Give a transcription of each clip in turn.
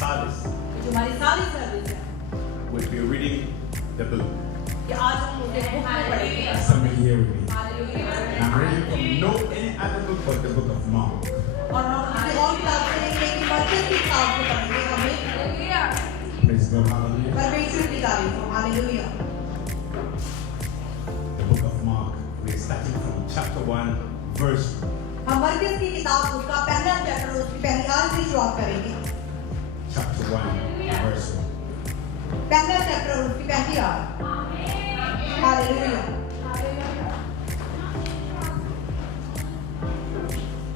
service, जो हमारी सारी सर्विस है we'll be reading the book. कि आज हम उसे बुक में पढ़ेंगे। Somebody here with me. Hallelujah. I'm reading from no any other book but the book of Mark. और हम इसे और क्लास करेंगे कि मत्ती की किताब को पढ़ेंगे हमें। हालेलुया। Praise God, hallelujah. परमेश्वर की तारीफ हो। Hallelujah. The book of Mark. We're starting from chapter 1, verse 1. हम मत्ती की किताब उसका पहला चैप्टर उसकी पहली आयत से शुरुआत करेंगे। Chapter 1, verse 1. पहला चैप्टर उसकी पहली आयत। Hallelujah.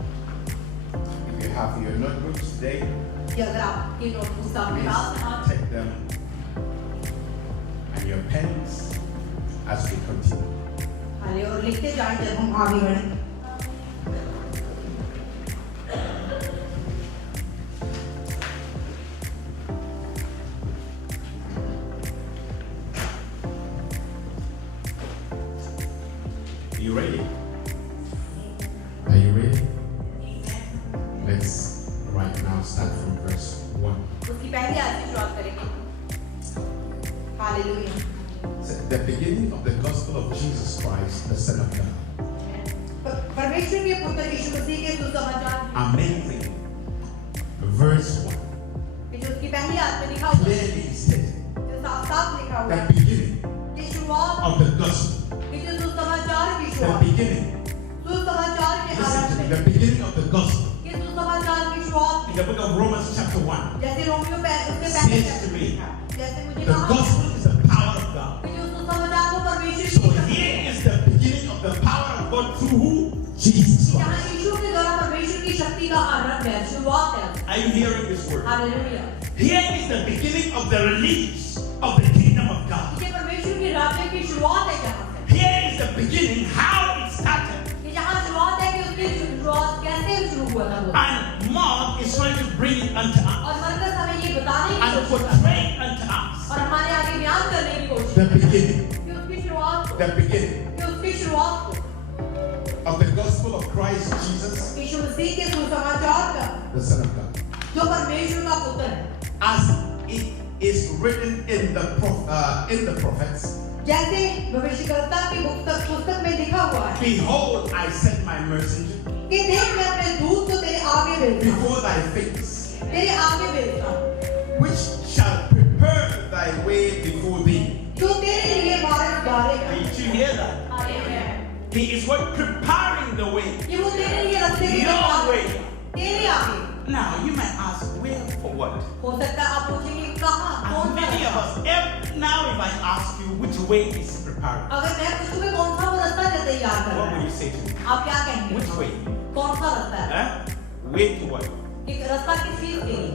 If you have your notebooks today, कि अगर आप ये नोटबुक सामने please पास हैं take them and your pens as we continue. हाले और लिखते जाएं जब हम आगे बढ़ें। Are you ready? Are you ready? Let's right now start from verse 1. उसकी पहली आयत से शुरुआत करेंगे। Hallelujah. So, the beginning of the gospel of Jesus Christ, the Son of God. परमेश्वर के पुत्र यीशु मसीह के सुसमाचार Amazing. Verse 1. कि जो उसकी पहली आयत में लिखा हुआ है, Clearly stated. जो साफ-साफ लिखा हुआ The है, beginning कि शुरुआत of the gospel. कि जो सुसमाचार की The शुरुआत, beginning. सुसमाचार के Listen आरंभ to me. में, The beginning of the gospel. कि सुसमाचार की शुरुआत In the book of Romans chapter 1. जैसे रोमियो उसके पहले Says चैप्टर to में me, लिखा, जैसे मुझे The कहा gospel is the power of God. कि जो सुसमाचार को परमेश्वर So की शक्ति here है, is the beginning of the power of God through who? Jesus जहाँ Christ. यीशु के द्वारा परमेश्वर की शक्ति का आरंभ है, शुरुआत है। Are you hearing this word? Hallelujah. Here is the beginning of the release of the kingdom of God. ये परमेश्वर की राज्य की शुरुआत है जहाँ से, Here is the beginning, how it started. कि जहाँ शुरुआत है कि उसकी शुरुआत कैसे शुरू हुआ था वो। And Mark is trying to bring it unto us और मरकस हमें ये बताने की and कोशिश करता portray है it unto us. और हमारे आगे बयान करने की कोशिश The करता है beginning, कि उसकी शुरुआत को, the beginning कि उसकी शुरुआत को of the gospel of Christ Jesus, यीशु मसीह के सुसमाचार का, the Son of God. जो परमेश्वर का पुत्र है, As it is written in the prophets, जैसे भविष्यवक्ता की पुस्तक में लिखा हुआ है behold, I send my messenger कि देख मैं अपने दूत को तेरे आगे भेजता हूँ, before thy face, तेरे आगे भेजता हूँ, which shall prepare thy way before thee. जो तेरे लिए मार्ग द्वारेगा। Did you hear that? He is what preparing the way. कि वो तेरे लिए रास्ते की Your तैयार way. तेरे आगे। Now you might ask, where for what? हो सकता है आप पूछेंगे कहाँ, कौन And सा many of रास्ता? us, now if I ask you which way is preparing, अगर मैं पूछूंगा कौन सा वो रास्ता है तैयार कर what रहा will है, you say to me? आप क्या कहेंगे? Which way? कौन सा रास्ता है? Huh? Way to what? कि रास्ता किस चीज के लिए?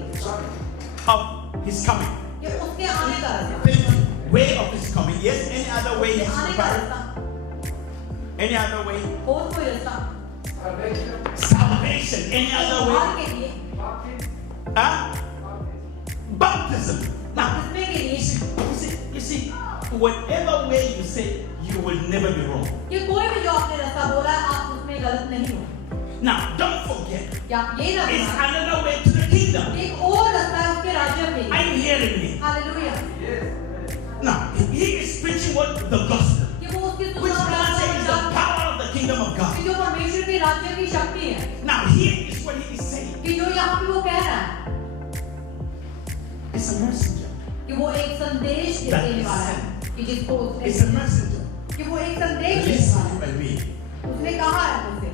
Of his coming. कि उसके आने का रास्ता। Thank you. Way of his coming. Yes, any other way कि is आने का preparing? रास्ता। Any other way? और कोई रास्ता? Salvation. Any other उद्धार way? के लिए, Huh? Baptism. Now, बपतिस्मे के लिए, you see, whatever way you say, you will never be wrong. कि कोई भी जो आपने रास्ता बोला है आप उसमें गलत नहीं हो। Now, don't forget, क्या आप ये ना it's भूलें, another way to the kingdom. एक और रास्ता है उसके राज्य के लिए। Are you hearing me? Hallelujah. Now, he is preaching what? The gospel. कि वो उसकी Which Romans say is the power of the kingdom of God. कि जो परमेश्वर की राज्य की शक्ति है, Now, here is what he is saying. कि जो यहाँ पे वो कह रहा है It's a messenger. कि वो एक संदेश देने वाला है, कि जिसको उसने It's a messenger. कि वो एक संदेश देने Listen वाला to है। me. उसने कहा है मुझसे,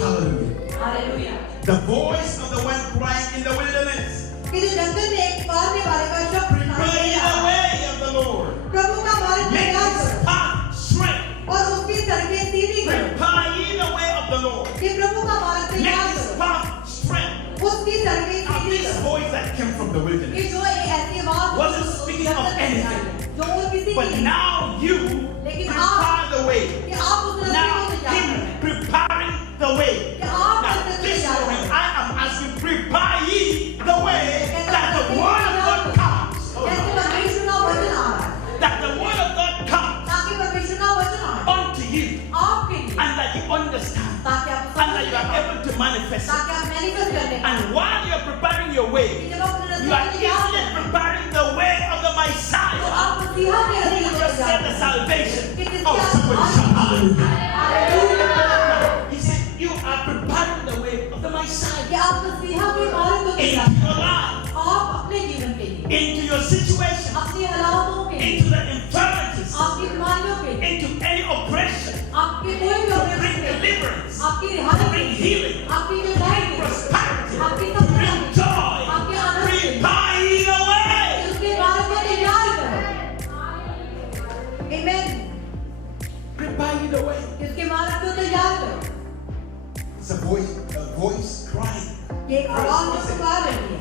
Hallelujah. Hallelujah, The voice of the one crying in the wilderness. कि जो जंगल में एक पुकारने वाले का शब्द सुनाई Prepare दे ye रहा the है, way of the Lord. प्रभु का मार्ग Make तैयार his करो path straight. और उसकी सड़कें सीधी करो, Prepare ye the way of the Lord. कि प्रभु का मार्ग Make तैयार his करो, path straight. उसकी सड़कें Now सीधी this करो। voice that came from the कि wilderness. जो एक ऐसी आवाज Wasn't speaking of anything. जो और किसी की But नहीं, now you लेकिन prepare the way. कि आप उस रास्ते Now को तैयार him करें, preparing the way. कि आप Now रास्ते को this तैयार morning करें। I am asking, prepare ye the way that the word of God comes. जैसे परमेश्वर का वचन आ रहा है, That the word of God comes ताकि परमेश्वर का वचन आए unto you आपके लिए, and that you understand ताकि आप and that you are able to manage manifest. ताकि आप मैनिफेस्ट करने पाएं। And while you're preparing your कि way, जब आप अपने you are रास्ते को तैयार easily करें, preparing the way of the तो Messiah. आप मसीहा के Who रास्ते will को just तैयार say the करें। salvation. कि Oh, somebody जिससे shout hallelujah. Hallelujah. He said, you are preparing the way of the Messiah. कि आप मसीहा के मार्ग को तैयार Into your life, करें। आप अपने जीवन के लिए, into your situation, अपनी हालातों के लिए, into the infirmities, आपकी बीमारियों के लिए, into any oppression, आपके कोई भी to ऑपरेशन bring के लिए, deliverance, आपकी to रिहाई के bring लिए, healing, आपकी to जुदाई bring के लिए, prosperity, आपकी to bring सफलता joy, आपके आनंद के लिए, prepare the way. उसके मार्ग को तैयार करो। Amen। Prepare the way. उसके मार्ग को तैयार करो। It's a voice crying. ये एक आवाज जो पुकार रही है।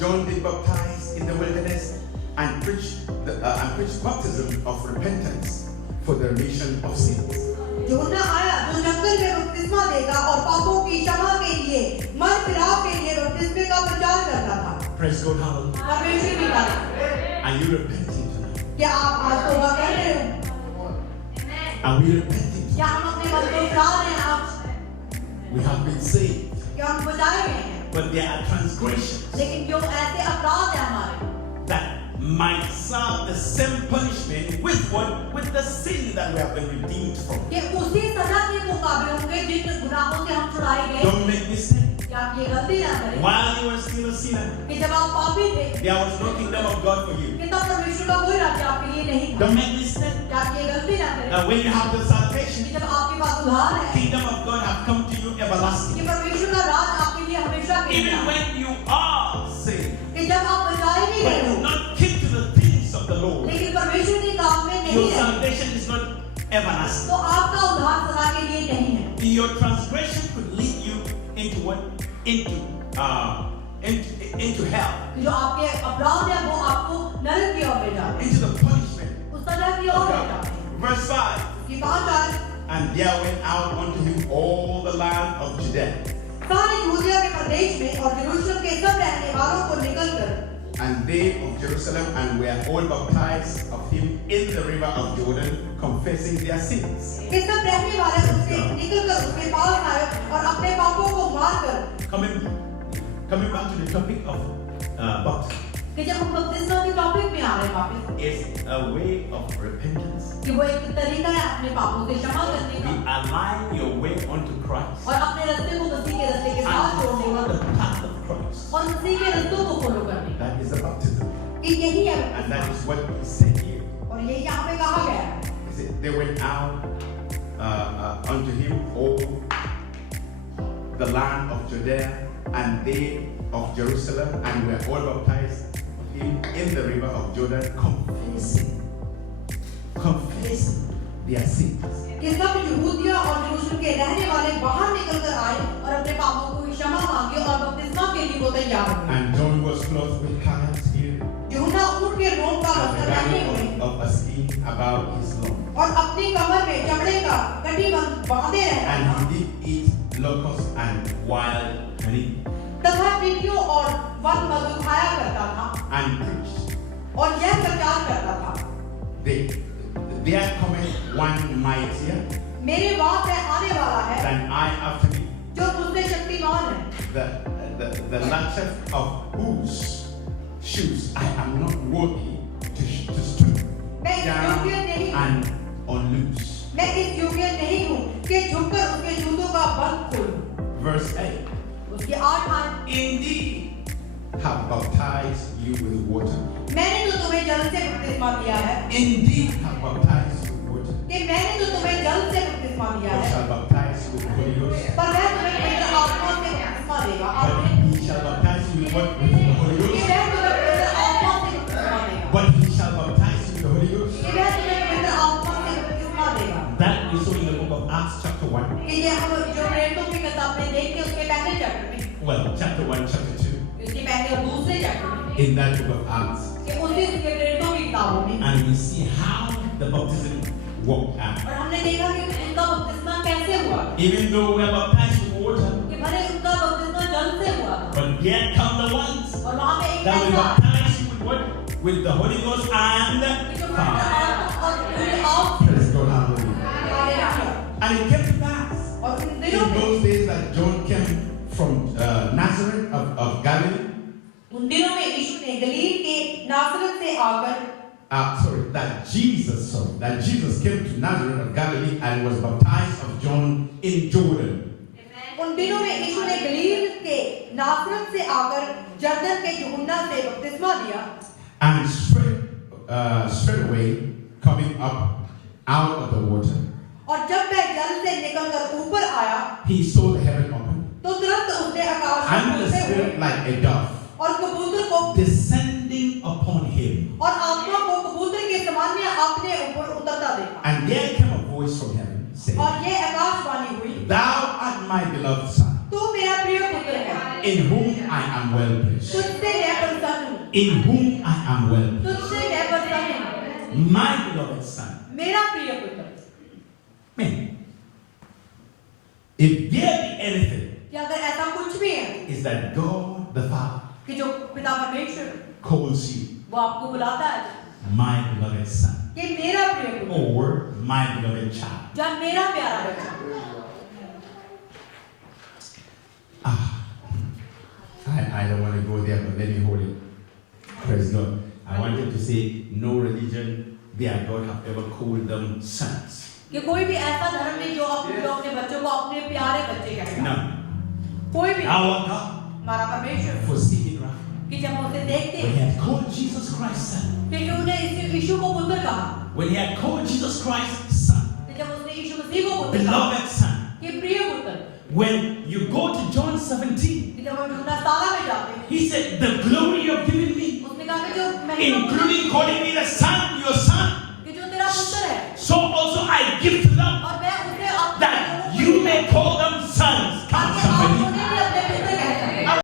John did baptize in the wilderness and preached baptism of repentance for the remission of sins. यूहन्ना आया जो जंगल में बपतिस्मा देगा और पापों की क्षमा के लिए, मन फिराव के लिए बपतिस्मे का प्रचार करता था। Praise God, hallelujah. परमेश्वर की बात। Are you repenting tonight? क्या आप आज तौबा कर रहे हो? Are we repenting क्या tonight? हम अपने मन को फिरा रहे हैं आज? We have been saved, क्या हम बचाए गए हैं? But there are transgressions लेकिन जो ऐसे अपराध हैं हमारे, that might serve the same punishment with what? With the sin that we have been redeemed from. ये उसी सजा के मुकाबले होंगे जिन गुनाहों से हम छुड़ाए गए। Don't make mistake. क्या आप ये गलती ना करें While you were still a sinner, कि जब आप पापी थे, there was no kingdom of God for you. कि तब परमेश्वर का कोई राज्य आपके लिए नहीं था। Don't make mistake. क्या आप ये गलती ना करें That when you have the salvation, कि जब आपके पास उद्धार है, kingdom of God have come to you कि everlasting. परमेश्वर का राज आपके लिए हमेशा के लिए Even है। when you are saved, कि जब आप बचाए नहीं but गए do हो, not keep to the things of the Lord, लेकिन परमेश्वर के काम में नहीं your है, salvation is not everlasting. तो आपका उद्धार सदा के लिए नहीं है। Your transgression could lead you into what? Into hell, कि जो आपके अपराध है वो आपको नरक की ओर ले जाते हैं, into the punishment. उस सजा की ओर ले जाते हैं। Verse 5. कि बात आए, and there went out unto him all the land of Judea, सारे यहूदिया के प्रदेश में और यरूशलेम के सब रहने वालों को निकलकर, and they of Jerusalem, and were all baptized of him in the river of Jordan, confessing their sins. कि सब रहने वाले उससे निकलकर उसके पास आए और अपने पापों को मारकर, Coming back to the topic of baptism, कि जब हम बपतिस्मा के टॉपिक में आ रहे हैं वापस, is a way of repentance. कि वो एक तरीका है अपने पापों से क्षमा करने का Realign your way unto Christ और अपने रास्ते को मसीह के रास्ते के साथ and जोड़ने follow का the path of Christ. और मसीह के रास्तों को फॉलो करने का। That is the baptism, कि यही है and that is what he said here. और यही यहाँ पे कहा गया है He said they went out unto him all the land of Judea, and they of Jerusalem, and were all baptized of him in the river of Jordan, confessing their sins. कि सब यहूदिया और यरूशलेम के रहने वाले बाहर निकलकर आए और अपने पापों को क्षमा मांगे और बपतिस्मा के लिए वो तैयार हुए। And John was clothed with scarlet here, यूहन्ना ऊँट के रोम का and वस्त्र a पहने हुए garment of a skin about his loins. और अपनी कमर में चमड़े का कटीबंध बांधे रहता And था। he did eat locusts and Wild honey. तथा टिड्डियों और वन मधु खाया करता था and preached. और यह प्रचार करता था, There cometh one mightier मेरे बाद में आने वाला है than I after me, जो मुझसे शक्तिमान है, the latchet of whose shoes I am not worthy to stoop मैं इस down योग्य नहीं हूँ, and unloose. मैं इस योग्य नहीं हूँ कि झुककर उसके जूतों का बंद खोलूं। Verse 8. उसके 8 आयत, Indeed, Have baptized you with water. मैंने तो तुम्हें जल से बपतिस्मा दिया है, Indeed, have baptized you with water. कि मैंने तो तुम्हें जल से बपतिस्मा दिया But है, shall baptize you with the Holy Ghost. पर वह तुम्हें पवित्र आत्मा से बपतिस्मा देगा। But आमीन। he shall baptize you with what? With the Holy कि Ghost. वह तुम्हें पवित्र आत्मा से बपतिस्मा देगा। But he shall baptize you with the Holy Ghost. कि वह तुम्हें पवित्र आत्मा से बपतिस्मा देगा। that we saw in the book of Acts chapter 1. कि ये हम जो प्रेरितों की किताब में देख के उसके पहले चैप्टर में, Well, chapter 1, chapter 2. उसके पहले और दूसरे चैप्टर में, In that book of Acts. कि उसी के प्रेरितों की किताबों में, And we see how the baptism worked out. और हमने देखा कि उनका बपतिस्मा कैसे हुआ, Even though we are baptized with water, कि भले उनका बपतिस्मा जल से हुआ, but yet come the ones और वहाँ पे एक that will ऐसा baptize you with what? With the Holy Ghost and कि जो पवित्र fire. आत्मा और पूरी आग Praise God, hallelujah. Hallelujah. And it came to pass और उन in दिनों में those days that John came from Nazareth of Galilee. उन दिनों में यीशु ने गलील के नासरत से आकर That Jesus came to Nazareth of Galilee and was baptized of John in Jordan. उन दिनों में यीशु ने गलील के नासरत से आकर जर्दन के यूहन्ना से बपतिस्मा लिया And straightway coming up out of the water, और जब वह जल से निकलकर ऊपर आया he saw the heaven open तो तुरंत उसने आकाश and में the उड़ते हुए Spirit like a dove और कबूतर को descending upon him. और आत्मा को कबूतर के समान में अपने ऊपर उतरता देखा And there came a voice from heaven saying, और ये आकाशवाणी हुई Thou art my beloved Son, तू मेरा प्रिय पुत्र है in whom I am well pleased. तुझसे मैं प्रसन्न हूँ In whom I am well pleased. तुझसे मैं प्रसन्न हूँ My beloved son. मेरा प्रिय पुत्र Man, if there be anything, कि अगर ऐसा कुछ भी है Is that God the Father कि जो पिता परमेश्वर calls you वो आपको बुलाता है my beloved son, कि मेरा प्रिय पुत्र or my beloved child. या मेरा प्यारा बच्चा I don't want to go there, but let me hold it. Praise God. I wanted to say, no religion, their God have ever called them sons. कि कोई भी ऐसा धर्म नहीं जो अपने बच्चों को अपने प्यारे बच्चे कहता No. कोई भी Our God, हमारा परमेश्वर for seeing right, कि जब हम उसे देखते when he हैं had called Jesus Christ son, कि उन्हें यीशु को पुत्र कहा when he had called Jesus Christ son, कि जब उसने यीशु मसीह को पुत्र कहा beloved son, कि प्रिय पुत्र when you go to John 17, कि जब हम यूहन्ना 17 में जाते हैं he said, the glory you've given me, उसने कहा कि जो मैं including calling me the son, your son, कि जो तेरा पुत्र है so also I give to them, और मैं उसे अपने that you may call them sons. Come ताकि somebody. आप उन्हें भी अपने पुत्र कह सकें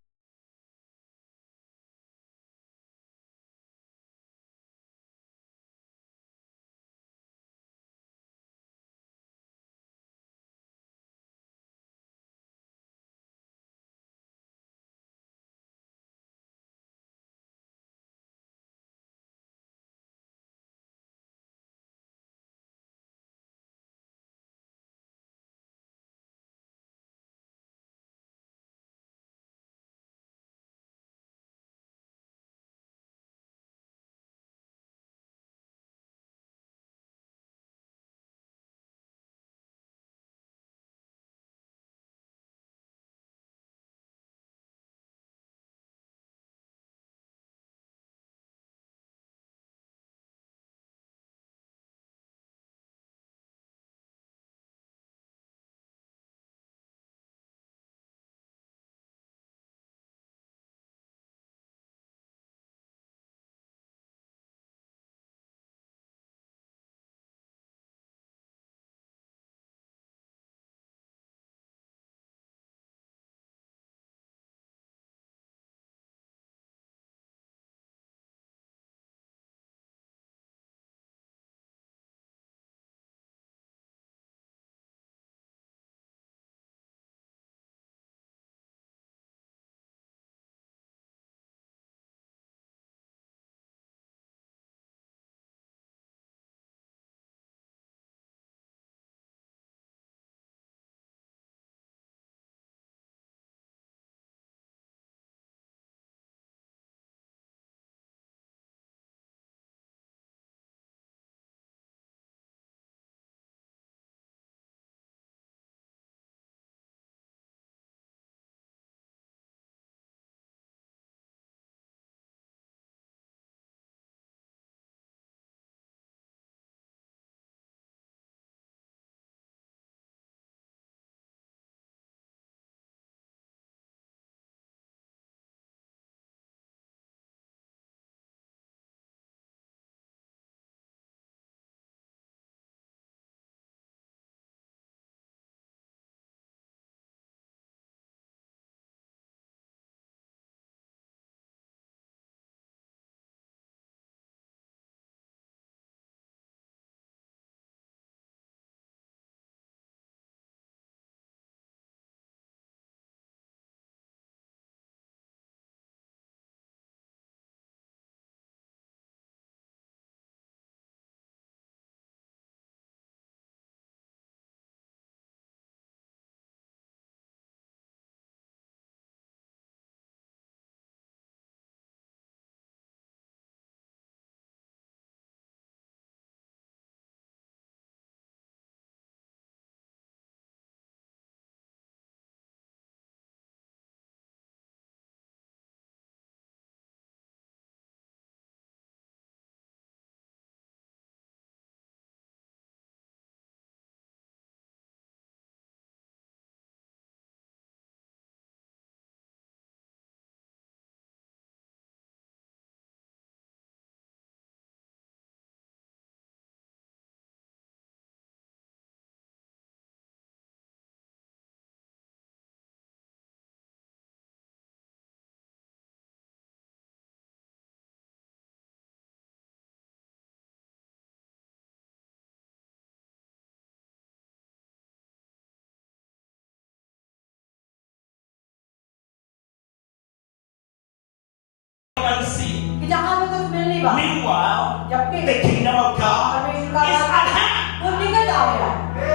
का Meanwhile, जबकि the kingdom of God परमेश्वर का is राज्य at hand. वो निकट आ गया है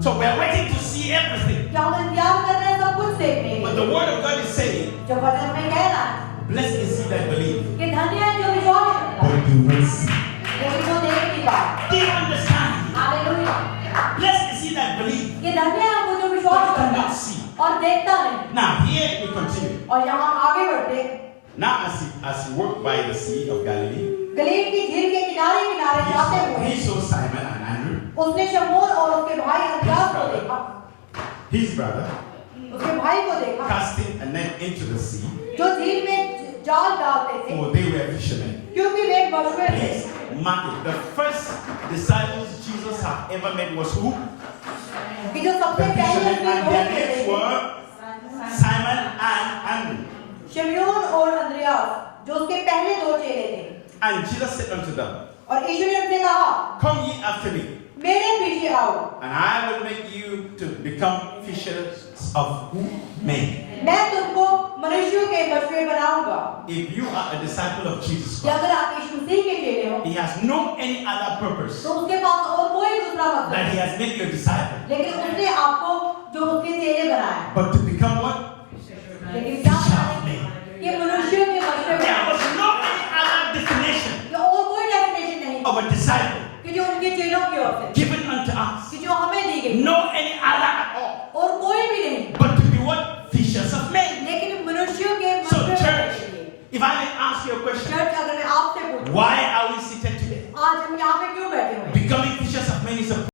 So we're waiting to see everything. क्या हम इंतजार कर रहे हैं सब कुछ देखने But के the word of God is saying, जो वचन में कह रहा है blessed is he that believe. कि धन्य है जो विश्वास करता है But you will see. लेकिन वो देख नहीं पाता Do you understand? Hallelujah Blessed is he that believe. कि धन्य है वो जो विश्वास But करता cannot है see. और देखता नहीं Now here we continue. और यहाँ हम आगे बढ़ते Now as he walked by the Sea of Galilee, गलील की झील के किनारे किनारे जाते हुए He saw Simon and Andrew, उसने शमून और उसके भाई अंद्रयास को देखा his brother, उसके भाई को देखा casting a net into the sea, जो झील में जाल डालते थे for they were fishermen. क्योंकि वे मछुए थे Please mark it. The first disciples Jesus had ever met was who? कि जो The सबसे पहले fishermen, उसने and दो their चेले names थे were Simon and Andrew. Shamoon और अंद्रयास जो उसके पहले दो चेले थे And Jesus said unto them, और यीशु ने उनसे कहा Come ye after me, मेरे पीछे आओ and I will make you to become fishers of men. मैं तुमको मनुष्यों के मछुए बनाऊंगा If you are a disciple of Jesus या Christ, अगर आप यीशु मसीह के चेले हो He has no any other purpose तो उसके पास और कोई दूसरा मतलब that He नहीं has made you a disciple, लेकिन उसने आपको जो उसके चेले बनाए but to become what? लेकिन क्या बनाने ये मनुष्यों के मछुए there बनाए was no any other definition ये और कोई डेफिनेशन नहीं of a disciple कि जो उनके चेलों की ओर से given unto us. कि जो हमें दी गई No any other at all. और कोई भी नहीं But to be what? Fishers of men. लेकिन मनुष्यों के So मछुए बनाने church, के लिए if I may ask you a question, church अगर मैं आपसे पूछूं why are we seated today? आज हम यहाँ पे क्यों बैठे हुए हैं Becoming fishers of men is a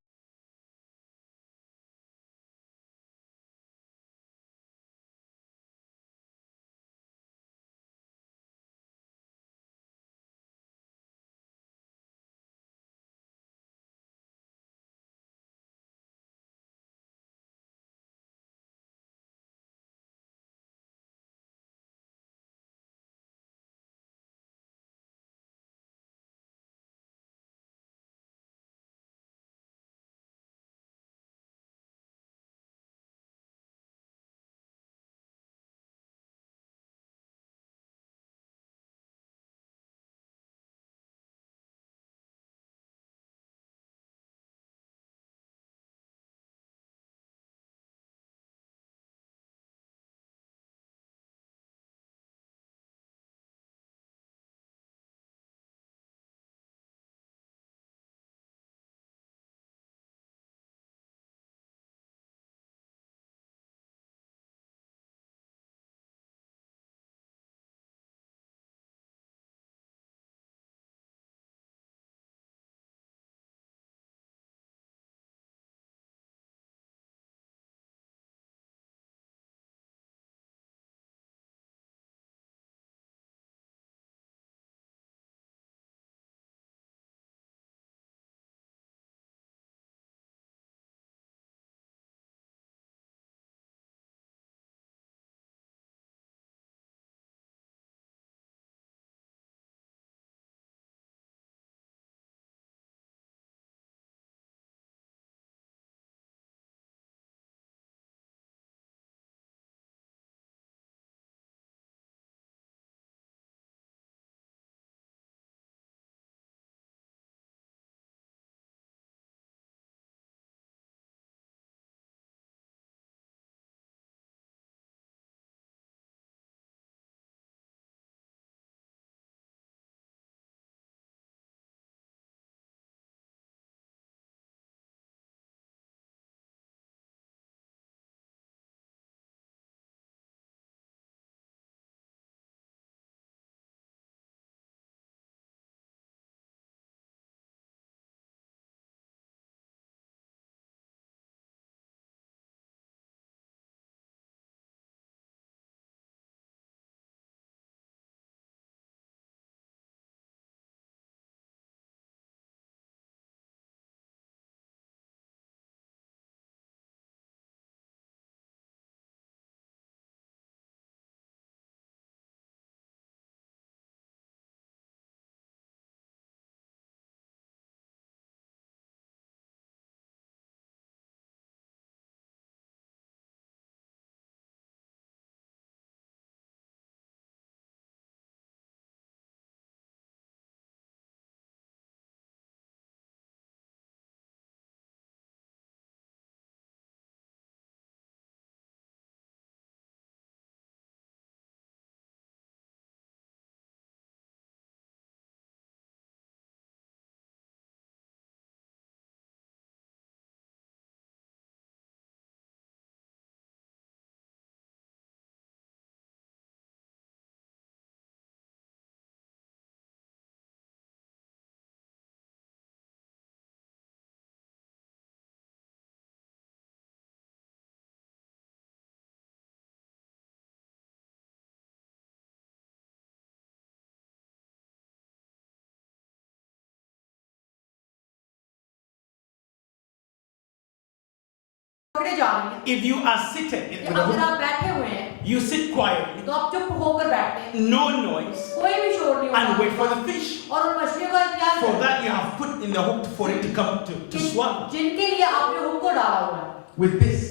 पकड़े जा रही हैं। If you are seated in the अगर room, आप बैठे हुए हैं you sit quietly, तो आप चुप होकर बैठते हैं, no noise, कोई भी शोर नहीं and wait for होता the fish. और उन मछलियों का इंतजार For करें that you have put in the hook for it to come to swallow. जिनके लिए आपने उनको डाला हुआ है। With this,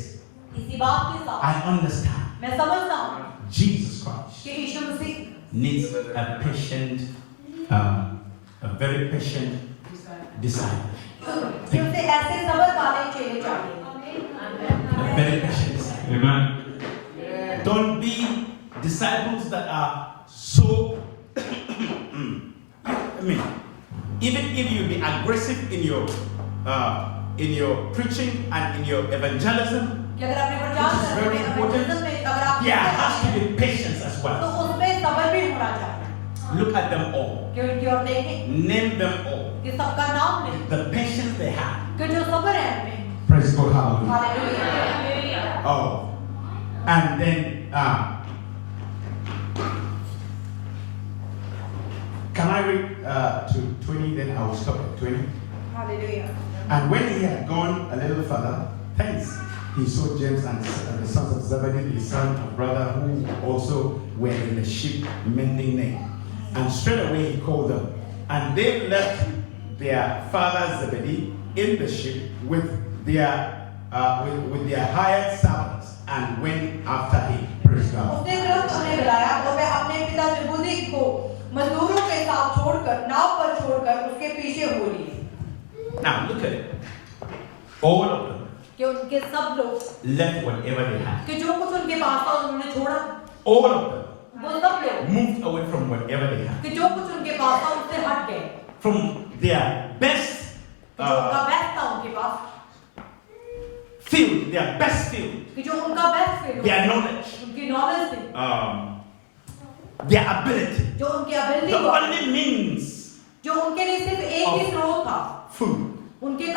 इसी बात के साथ I understand मैं समझता हूँ Jesus Christ कि यीशु मसीह needs a patient, a very patient disciple. कि उसे ऐसे सब्र वाले चेले चाहिए, A very patient disciple. Amen. Don't be disciples that are so. I mean, even if you be aggressive in your preaching and in your evangelism, कि अगर आपने प्रचार Which is very करने important. में अगर आप there has to be patience as तो well. उसमें सब्र भी होना चाहिए Look at them all. कि उनकी ओर देखें Name them all. कि सबका नाम लें The patience they have. कि जो सब्र है उनमें। praise God, hallelujah. Hallelujah. Oh, and then can I read to 20? Then I will stop at 20. Hallelujah. And when he had gone a little further, thence he saw James and the sons of Zebedee, his son and brother, who also were in the ship mending net. And straightway he called them, and they left their father Zebedee in the ship with their hired servants and went after him. Praise God. उसने तुरंत उन्हें बुलाया और वह अपने पिता जबूदी को मजदूरों के साथ छोड़कर नाव पर छोड़कर उसके पीछे हो लिए। Now look at it. All of them कि उनके सब लोग left whatever they had. कि जो कुछ उनके पास था उन्होंने छोड़ा, All of them वो सब लोग moved away from whatever they had. कि जो कुछ उनके पास था उससे हट गए, From their best कि जो उनका बेस्ट था उनके पास, field, their best field, कि जो उनका बेस्ट फील्ड their knowledge, उनकी नॉलेज थी, their ability. जो उनकी एबिलिटी The को, only means जो उनके लिए सिर्फ एक ही स्रोत था, food. उनके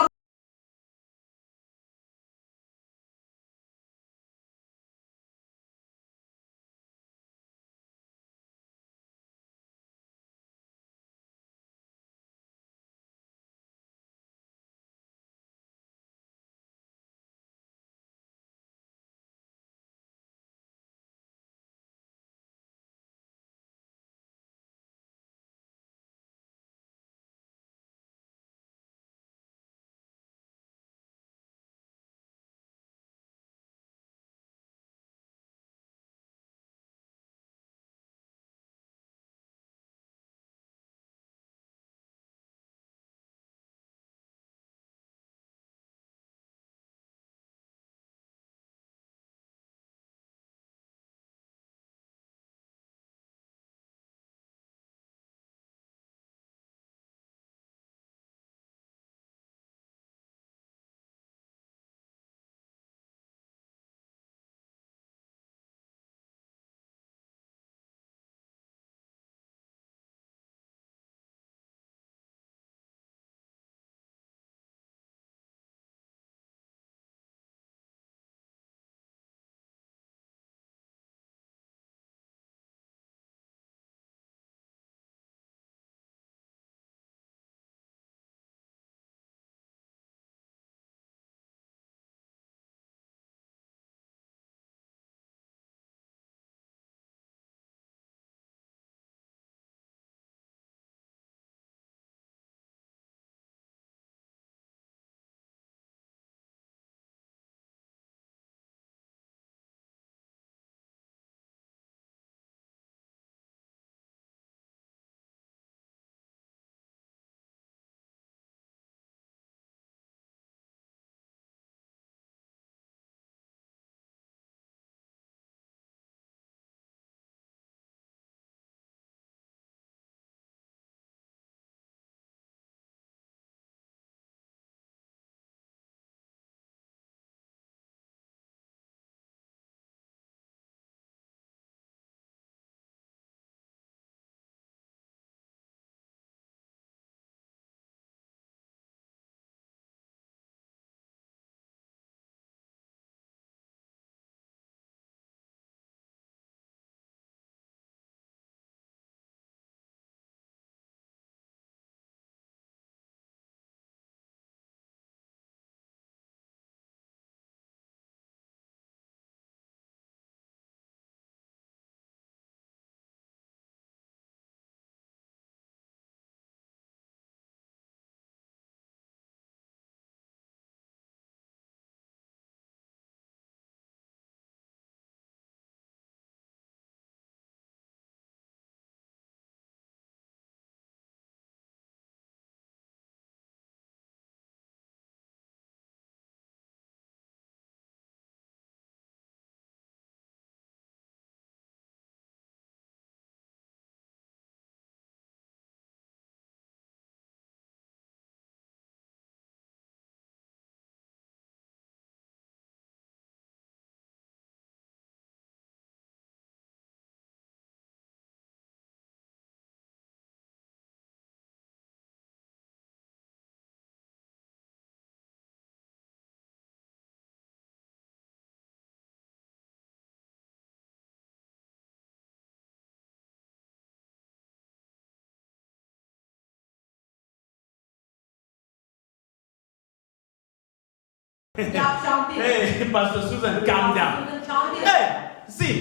कि आप शांति रखें। Hey, Pastor Susan, calm down. शांति रखें। Hey, see,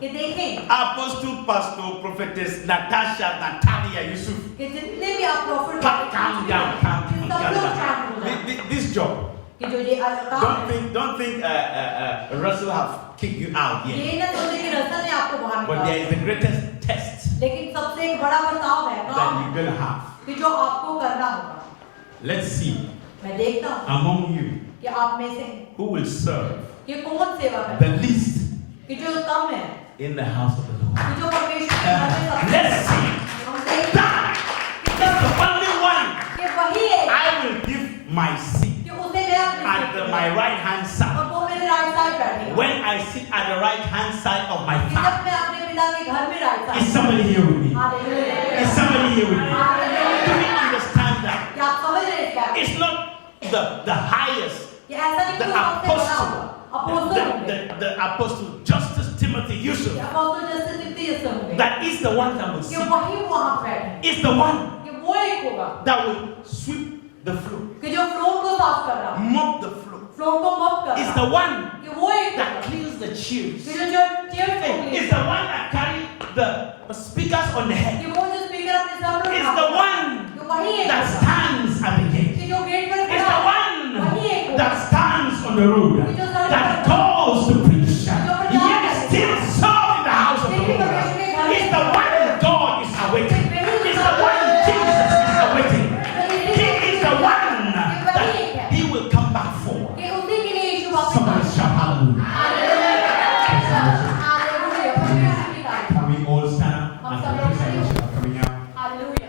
कि देखें Apostle, Pastor, Prophetess, Natasha, Natalia, Yusuf. कि जितने भी आप profit Calm down, calm down. This job. कि जो ये काम Don't think Russell have kicked you out yet. ये ना सोचे कि रसल ने आपको बाहर But there निकाला, is the greatest test लेकिन सबसे एक बड़ा बर्ताव है that काम you're gonna have. कि जो आपको करना होगा। Let's see मैं देखता हूँ among you कि आप में से who will serve कि कौन सेवा the करे, least कि जो कम है, in the house of the Lord. कि जो परमेश्वर के घर में सबसे Let's see हम देखते हैं that कि is the only one कि वही है I will give my seat कि उसे मैं अपनी at my right hand और side. वो मेरे राइट साइड बैठेगा। When I sit at the right hand side of my कि जब father. मैं अपने पिता के घर में right Is side somebody here with me? Hallelujah Is somebody here with me? Do we understand that? क्या आप समझ रहे हैं क्या? It's not the highest, कि ऐसा नहीं the कि वो सबसे बड़ा apostle, होगा, अपोस्तल होंगे, the apostle Justice Timothy कि Yusuf, अपोस्तल जैसे जितने यीशु होंगे, that is the one that will कि sit, वही वहाँ बैठे, is the one कि वो एक होगा, that will sweep the floor, कि जो फ्लोर को साफ कर रहा, mop the floor, फ्लोर को मॉप कर is रहा, the one कि वो एक that होगा, cleans the chairs, कि जो chair is the one that carry the speakers on the head, कि वो जो स्पीकर अपने सर पर is उठाता the है, one कि वही एक that होगा, stands at the gate, कि जो गेट पर is खड़ा the है, one वही एक होगा, that stands on the road, that calls the preacher, yet still serve in the house of the Lord. It's the one God is awaiting. It's the one Jesus is awaiting. He is the one that he will come back for. कि उसी के लिए यीशु वापस Somebody आएगा। shout hallelujah. Hallelujah, परमेश्वर की तारीफ। Can we all stand up and the praise and worship are coming out? Hallelujah.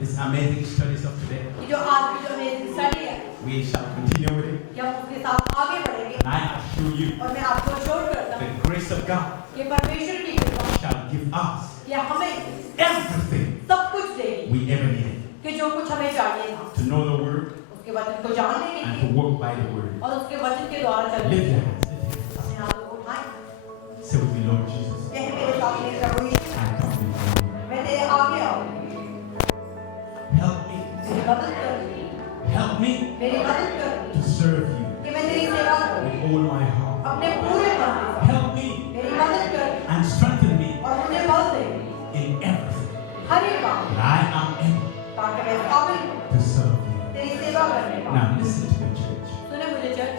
This amazing studies of today. कि जो आज की जो मेरी स्टडी है, We shall continue with it. कि हम उसके साथ आगे बढ़ेंगे And I assure you, और मैं आपको श्योर करता the हूँ grace of God कि परमेश्वर की कृपा shall give us कि हमें everything सब कुछ देगी we ever needed कि जो कुछ हमें चाहिए था, to know the word उसके वचन को जानने के and to लिए walk by the word. और उसके वचन के द्वारा चलने Lift के your लिए। hands. Lift your hands. अपने हाथों को उठाएं, Say with me, Lord Jesus, कहें मेरे सामने प्रभु यीशु, I come before you. मैं तेरे आगे आऊँ, Help me, मेरी मदद कर, help me मेरी मदद कर to serve you कि मैं तेरी सेवा करूँ with all my heart. अपने पूरे मन से। Help me मेरी मदद कर and strengthen me और मुझे बल दे in everything हर एक काम that I am able ताकि मैं काबिल हूँ to serve you. तेरी सेवा करने का। Now listen to me, church. सुने मुझे church,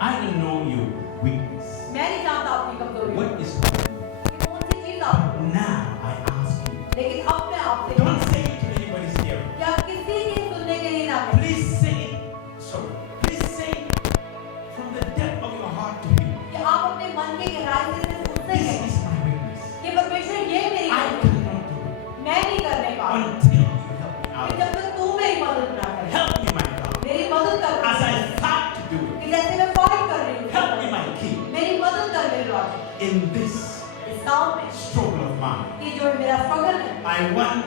I don't know your weakness. मैं नहीं जानता आपकी कमजोरी What is wrong? कि कौन सी चीज आप, But now I ask you, लेकिन अब मैं आपसे don't say it to anybody's hearing. या किसी के सुनने के लिए ना कहें, Please say it. Sorry. Please say it from the depth of your heart to him. कि आप अपने मन के गहराई से सिर्फ उससे This कहें is my weakness. कि परमेश्वर ये मेरी I कमजोरी है, cannot do it मैं नहीं करने का until you help me कि out. जब तक तू मेरी मदद ना करे, Help me, my God. मेरी मदद कर As I start to do it, कि जैसे मैं फाइट कर रही help me, हूँ, my King, मेरी मदद कर मेरे राजा in this इस काम में struggle of mine. कि जो मेरा स्ट्रगल है, I want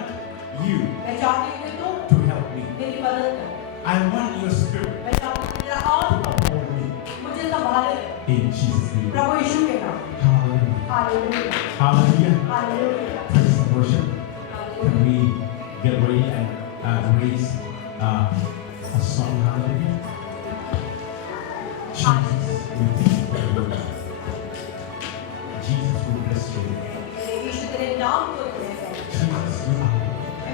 you मैं चाहती हूँ कि तू to help me. मेरी मदद कर, I want your spirit मैं चाहती हूँ कि तेरा आत्मा to hold me. मुझे संभाले In Jesus' name. प्रभु यीशु के नाम। Hallelujah. Hallelujah, Hallelujah. Hallelujah, Praise and worship. Hallelujah. Can we get ready and raise a song? Hallelujah. Jesus, we thank you for your word. Jesus, we bless you. मेरे यीशु तेरे नाम को धन्य है। Jesus, you are Lord.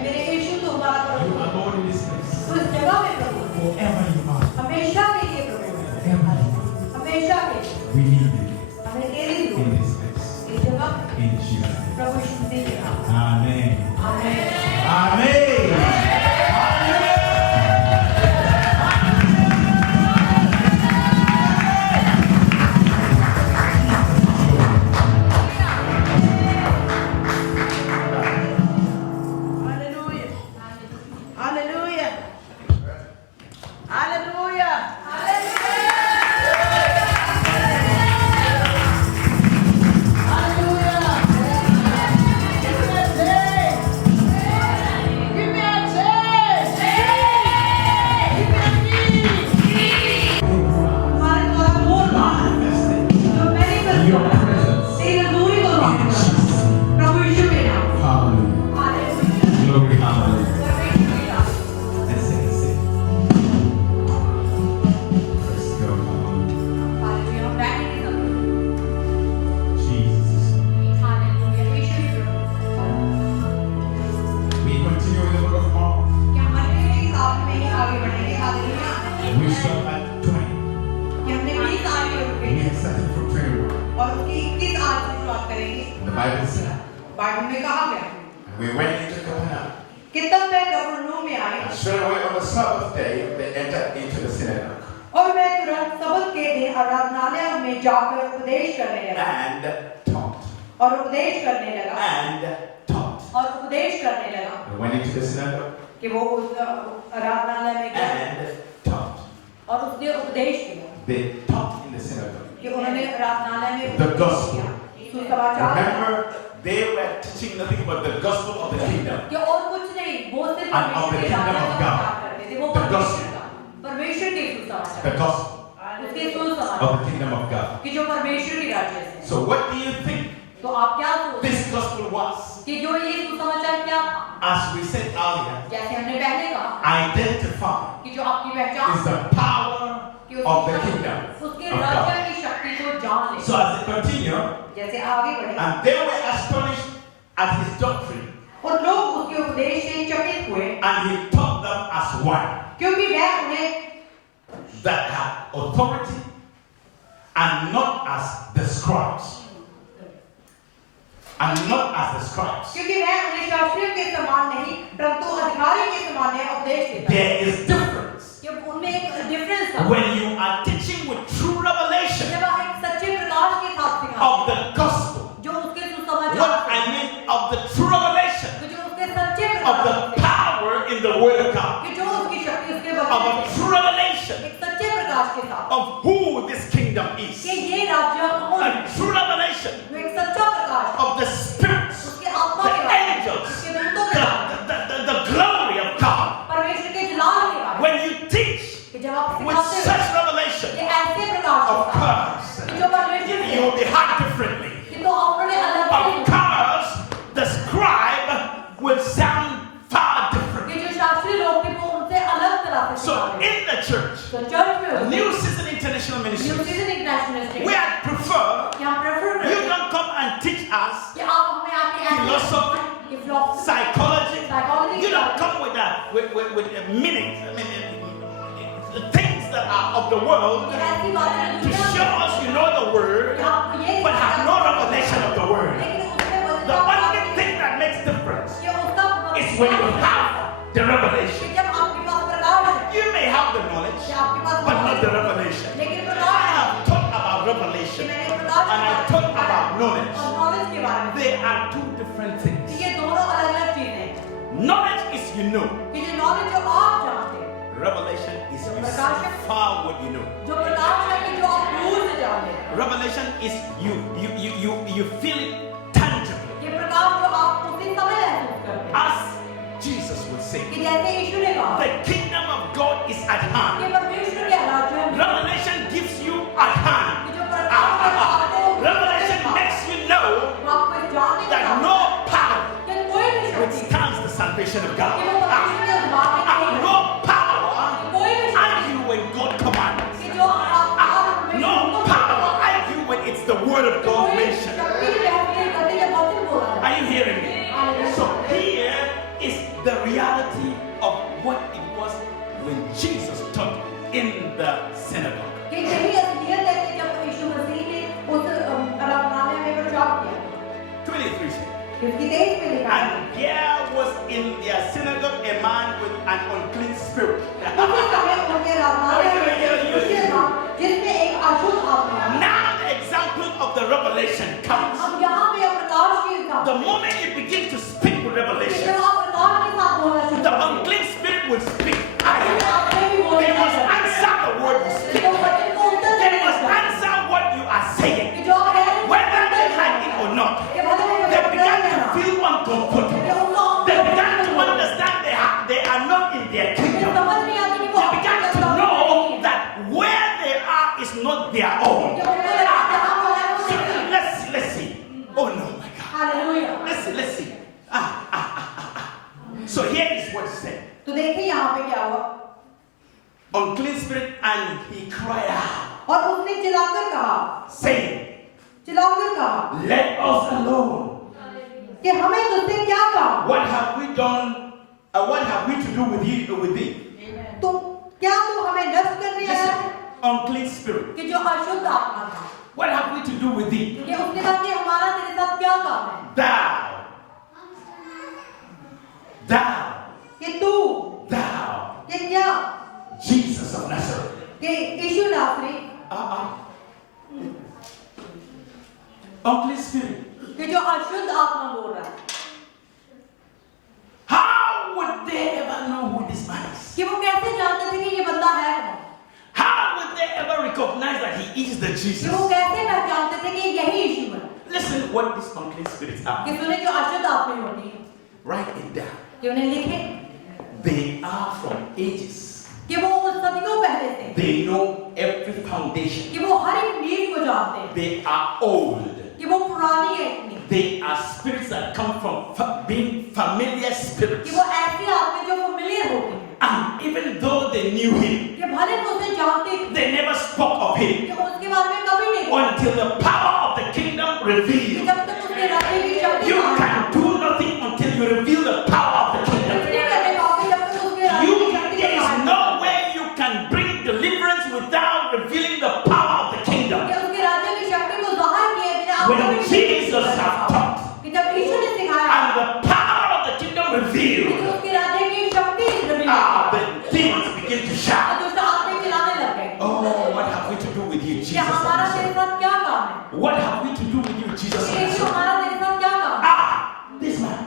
मेरे यीशु तू हमारा You Prabhu are Lord in this place. तू इस जगह में प्रभु Forever you are. हमेशा के लिए प्रभु Forever you are. हमेशा के लिए We need you हमें तेरी in जरूरत this place. है। इस जगह में In Jesus' name. प्रभु यीशु मसीह के नाम। Amen. आमीन। Amen. Bible said. बाइबल में कहा गया And we went into Capernaum. कि तब मैं कफरनहूम में आई And straight away on the Sabbath day, they entered into the synagogue. और मैं तुरंत सबत के दिन आराधनालय में जाकर उपदेश करने लगा And taught. और उपदेश करने लगा And taught. और उपदेश करने लगा We went into the synagogue कि वो उस आराधनालय में गया and taught. और उसने उपदेश किया They taught in the synagogue. कि उन्होंने आराधनालय में The उपदेश gospel. किया सुसमाचार Remember, they were teaching nothing but the gospel of the kingdom. कि और कुछ नहीं वो सिर्फ And of the परमेश्वर के kingdom राज्य of का God. प्रचार करते थे वो The परमेश्वर gospel. का परमेश्वर के The सुसमाचार gospel उसके of सुसमाचार the kingdom of God. कि जो परमेश्वर के राज्य से So what do you think तो आप क्या सोचते this gospel was? हैं कि जो ये सुसमाचार क्या था As we said earlier, जैसे हमने पहले कहा identify कि जो आपकी पहचान is the power कि of the kingdom उसके of राज्य God. की शक्ति को जान ले So as they continue, जैसे आगे बढ़े and they were astonished at his doctrine, और लोग उसके उपदेश से चकित हुए and he taught them as one क्योंकि वह उन्हें that had authority and not as the scribes. And not as the scribes. क्योंकि वह उन्हें शास्त्रियों के समान नहीं परंतु अधिकारी के समान उपदेश देता है There is difference कि उनमें एक डिफरेंस था when you are teaching with true revelation जब आप एक सच्चे प्रकाश के साथ सिखाते of the gospel. जो उसके सुसमाचार What I mean of the true revelation कि जो उसके सच्चे of the Prakash power in the word of God. कि जो उसकी शक्ति उसके Of वचन a में true revelation एक सच्चे प्रकाश के साथ of who this kingdom is. कि ये राज्य कौन A है true revelation जो एक सच्चा प्रकाश of the spirits, उसके आत्मा the के बारे में angels, उसके दूतों के बारे में the glory of God. परमेश्वर के जलाल के बारे में When you teach कि जब आप with सिखाते हो such revelation, ये ऐसे प्रकाश of होता है course, कि जो परमेश्वर you के will be heard differently. कि तो उन्होंने अलग Of course, the scribe will sound far different. कि जो शास्त्रीय लोग थे वो उनसे अलग तरह से So सिखाते in the church, तो चर्च में New Season International new Ministry, season international we had prefer कि हम प्रेफर you करते हैं don't come and teach us कि आप हमें आके philosophy, कि philosophy psychology. Psychology. You don't come with that with a minute, the things that are of the world कि ऐसी बातें to show us you know the word, but have no revelation of the word. लेकिन उसमें The only thing that makes difference कि उसका is when you have the revelation. कि जब आपके पास प्रकाश है You may have the knowledge, कि आपके पास but not the revelation. लेकिन I प्रकाश है have taught about कि revelation मैंने प्रकाश and I taught about knowledge. और नॉलेज के बारे में They are two different कि things. ये दोनों अलग-अलग चीजें हैं Knowledge is you know. कि जो नॉलेज जो आप जानते हैं Revelation is you प्रकाश है। see far what you know. जो प्रकाश है कि जो आप दूर से जानते हैं Revelation is you feel it tangibly. ये प्रकाश जो आप उसी समय महसूस करते हैं As Jesus would say, कि जैसे यीशु ने कहा the kingdom of God is at hand. कि परमेश्वर के राज्य में Revelation gives you at hand. कि जो प्रकाश है वो आपको Revelation makes you know आपको इस जानने का that no power कि कोई भी शक्ति withstands the salvation of God. कि वो परमेश्वर के उद्धार में नहीं No है power कोई भी शक्ति argue when God commands. कि जो आप No power argue when it's the word of God कोई mentioned. शक्ति की बहस करते जब वचन बोला जाता Are you hearing me? है So here is the reality of what it was when Jesus taught in the synagogue. कि यही असलियत है कि जब यीशु मसीह ने उस आराधनालय में प्रचार किया 23 says, क्योंकि 23 में लिखा है and there was in their synagogue a man with an unclean spirit. उसी समय उनके आराधनालय में यीशु था जिसमें एक अशुद्ध आत्मा था Now the example of the revelation comes. हम यहाँ पे प्रकाश की The moment you begin to speak with revelation, जब आप प्रकाश के साथ बोलना शुरू the करें unclean spirit will speak. आप में भी They बोलना must शुरू answer the word you speak. तो वचन को उत्तर They देना must चाहिए answer what you are saying, कि जो आप कह रहे हैं whether they like it or not. कि भले ही They मैं began बोल to रहा हूं feel uncomfortable. कि उनको They began to understand they are not in their kingdom. समझ नहीं आती कि वो They began to know that where they are is not their own. कि उनको लगा कि हम जो है वो So नहीं है let's see. Oh no, my God. Hallelujah Let's see. So here is what it said. तो देखिए यहाँ पे क्या हुआ Unclean spirit, and he cried out, और उसने चिल्लाकर कहा saying, चिल्लाकर कहा let us alone. कि हमें तुझसे क्या काम What have we done? What have we to do with you? With thee? तो क्या तू हमें नष्ट करने आया Listen, है unclean spirit. कि जो अशुद्ध आत्मा था What have we to do with thee? कि उसने कहा कि हमारा तेरे साथ क्या काम है unclean spirit. कि जो अशुद्ध आत्मा बोल रहा है How would they ever know who this man is? कि वो कैसे जानते थे कि ये बंदा है कौन? How would they ever recognize that he is the कि Jesus? वो कैसे पहचानते थे कि यही यीशु है? Listen what these unclean spirits are. कि सुने जो अशुद्ध आत्मा होती है Write it down. कि उन्हें लिखे They are from ages. कि वो सदियों पहले से They know every foundation. कि वो हर एक नींव को जानते हैं They are old. कि वो पुरानी है इतनी They are spirits that come from being familiar spirits. कि वो ऐसी आत्मा जो familiar होती है And even though they knew him, कि भले वो उसे जानते थे they never spoke of him कि उसके बारे में कभी नहीं बोला until the power of the kingdom कि revealed. जब तक उसके राज्य की शक्ति You ना can do nothing until you reveal the power of the kingdom. कुछ नहीं करने पाओगे जब तक उसके राज्य You, की शक्ति there ना is no way you can bring deliverance without revealing the power of the kingdom. कि उसके राज्य की शक्ति को बाहर किए बिना आप When कभी नहीं Jesus have taught कि जब यीशु ने सिखाया and the power of the kingdom कि revealed, उसके राज्य की शक्ति reveal the demons begin to shout. दुष्ट आत्मा चिल्लाने लग गए Oh, what have we to do with you, कि Jesus? of हमारा तेरे Nazareth? साथ क्या काम है What have we to do with you, Jesus? of कि यीशु Nazareth? हमारा तेरे साथ क्या काम है Ah, this man.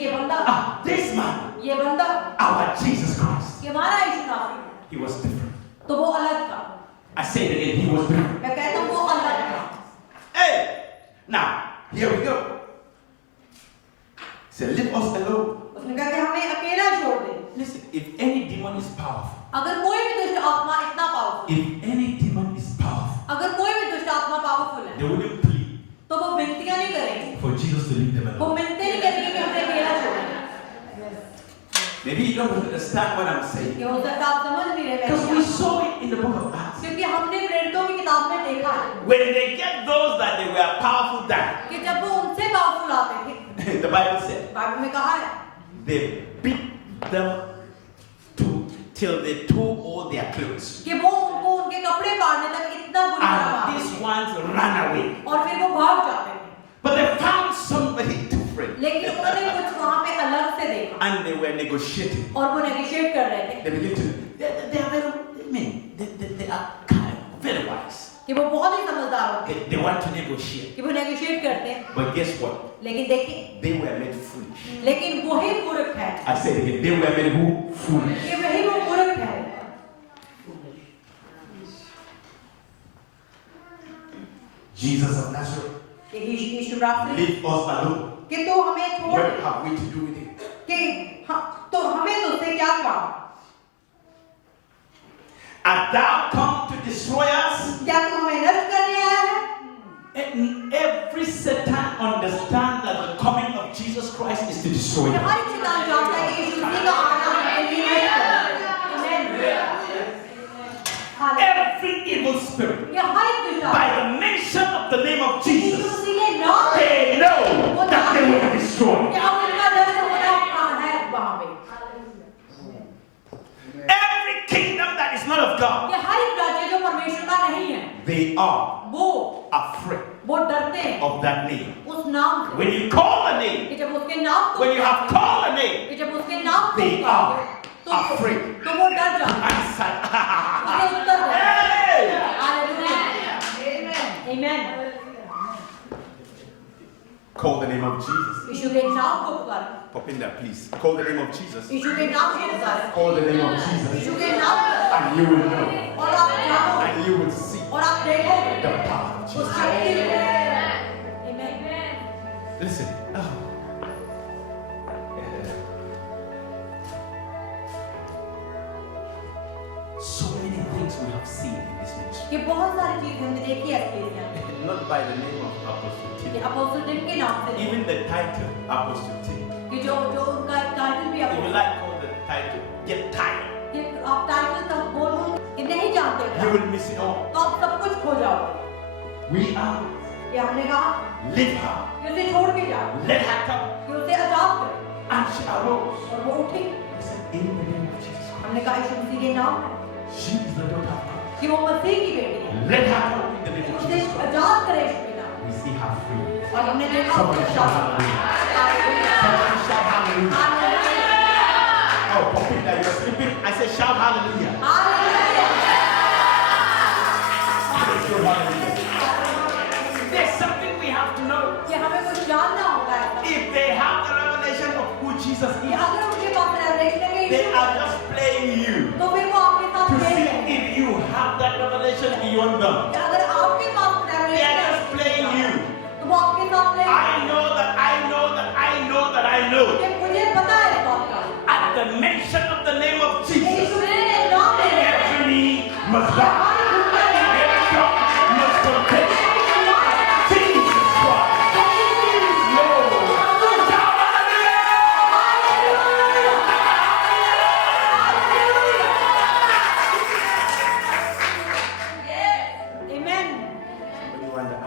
ये बंदा Ah, this man. ये बंदा Our Jesus Christ. ये हमारा यीशु नासरी है He was different. तो वो अलग था I say it again, he was different. मैं कहता हूँ वो अलग था Hey, now, here we go. He said, leave us alone. उसने कहा कि हमें अकेला छोड़ दे Listen, if any demon is powerful, अगर कोई भी दुष्ट आत्मा इतना powerful if any demon is powerful, अगर कोई भी दुष्ट आत्मा पावरफुल they है wouldn't plead तो वो विनतियां नहीं करेंगे for Jesus to leave them वो alone. मिलते नहीं करेंगे कि हमें अकेला छोड़ दे Maybe you don't understand what I'm saying. कि हो सकता है आप समझ नहीं रहे Because we वैसे saw it in the book of Acts. क्योंकि हमने प्रेरितों की किताब में देखा है When they get those that they were powerful than, कि जब वो उनसे पावरफुल आते थे the Bible said, बाइबल में कहा है they beat them till they tore all their clothes. कि वो उनको उनके कपड़े फाड़ने तक इतना बुरी तरह And मारते these थे ones ran away. और फिर वो भाग जाते थे But they found somebody different. लेकिन उन्होंने कुछ वहां पे अलग से देखा And they were negotiating. और वो नेगोशिएट कर रहे थे They began to, they are very, I mean, they are kind of very wise. कि वो बहुत ही समझदार होते They want to negotiate. कि वो नेगोशिएट करते हैं But guess what? लेकिन देखिए They were made foolish. लेकिन वही मूर्ख है I said it again, they were made who? Foolish. कि वही वो मूर्ख है Jesus of Nazareth, कि यीशु नासरी leave us alone. कि तो हमें छोड़ What have we to do with it? कि तो हमें तुझसे क्या काम Art thou come to destroy us? क्या तू हमें नष्ट करने आया है And every Satan understands that the coming of Jesus Christ is to destroy कि them. हर एक शैतान जानता है कि यीशु मसीह का आना हमारे लिए नष्ट करना है Every evil spirit, ये हर एक दुष्ट by the mention of the name of Yeshu Jesus, मसीह के नाम they know that they will be destroyed. कि अब उनका नष्ट होना है वहां पे Every kingdom that is not of God, कि हर एक राज्य जो परमेश्वर का नहीं है they are वो afraid वो डरते हैं of that name. उस नाम से When you call the name, कि जब उसके नाम को when you have called the name, कि जब उसके नाम को they पुकारोगे, are afraid. तो वो डर जाते हैं Answer. उसके उत्तर देते हैं Hey! Hallelujah amen Call the name of Jesus. यीशु के नाम को पुकारो Pop in there, please. Call the name of Jesus. यीशु के नाम को पुकारो Call the name of Jesus. यीशु के नाम को And you will know. और आप जानोगे And you will see और आप देखोगे the power of उस Jesus. शक्ति को आमेन Listen. Oh. So many things we have seen in this ministry. कि बहुत सारी चीजें हमने देखी है इसके लिए Not by the name of Apostle कि Tim. अपोस्टल टिम के नाम से Even the title, Apostle Tim. कि जो उनका एक टाइटल भी If you है like call the title, get tired. कि आप टाइटल तक बोलो कि नहीं जानते You क्या will miss it all. तो आप सब कुछ खो जाओगे We are. ये हमने कहा Leave her. कि उसे छोड़ के जाओ Let her come. कि उसे आजाद करो And she arose. और वो उठी I said, in the name of Jesus Christ. हमने कहा यीशु मसीह के नाम में She is the daughter of God. कि वो मसीह की बेटी है Let her come in the name of उसे Jesus Christ. आजाद करे यीशु के नाम We see her free. में। और हमने देखा Somebody उसको shout Azad hallelujah. Hallelujah Somebody shout hallelujah. Hallelujah Oh, pop in there. You're sleeping. I said, shout hallelujah. Hallelujah I said, shout hallelujah. There's something we have to जानना होगा ऐसा। If they have the revelation of who Jesus कि is, अगर उनके पास revelation है कि they Yeshu are just playing you तो फिर वो आपके साथ to खेल see रहे हैं। if you have that revelation beyond them. कि अगर आपके पास They are revelation just है playing you. तो वो आपके साथ play I know that I know that I know that I know. कि मुझे पता है इस बात का। At the mention of the name of Jesus, यीशु ने नाम ले लिया। every knee must bow. हमारी दुनिया में Every tongue must confess Jesus Christ is Lord. Amen। Somebody wonder,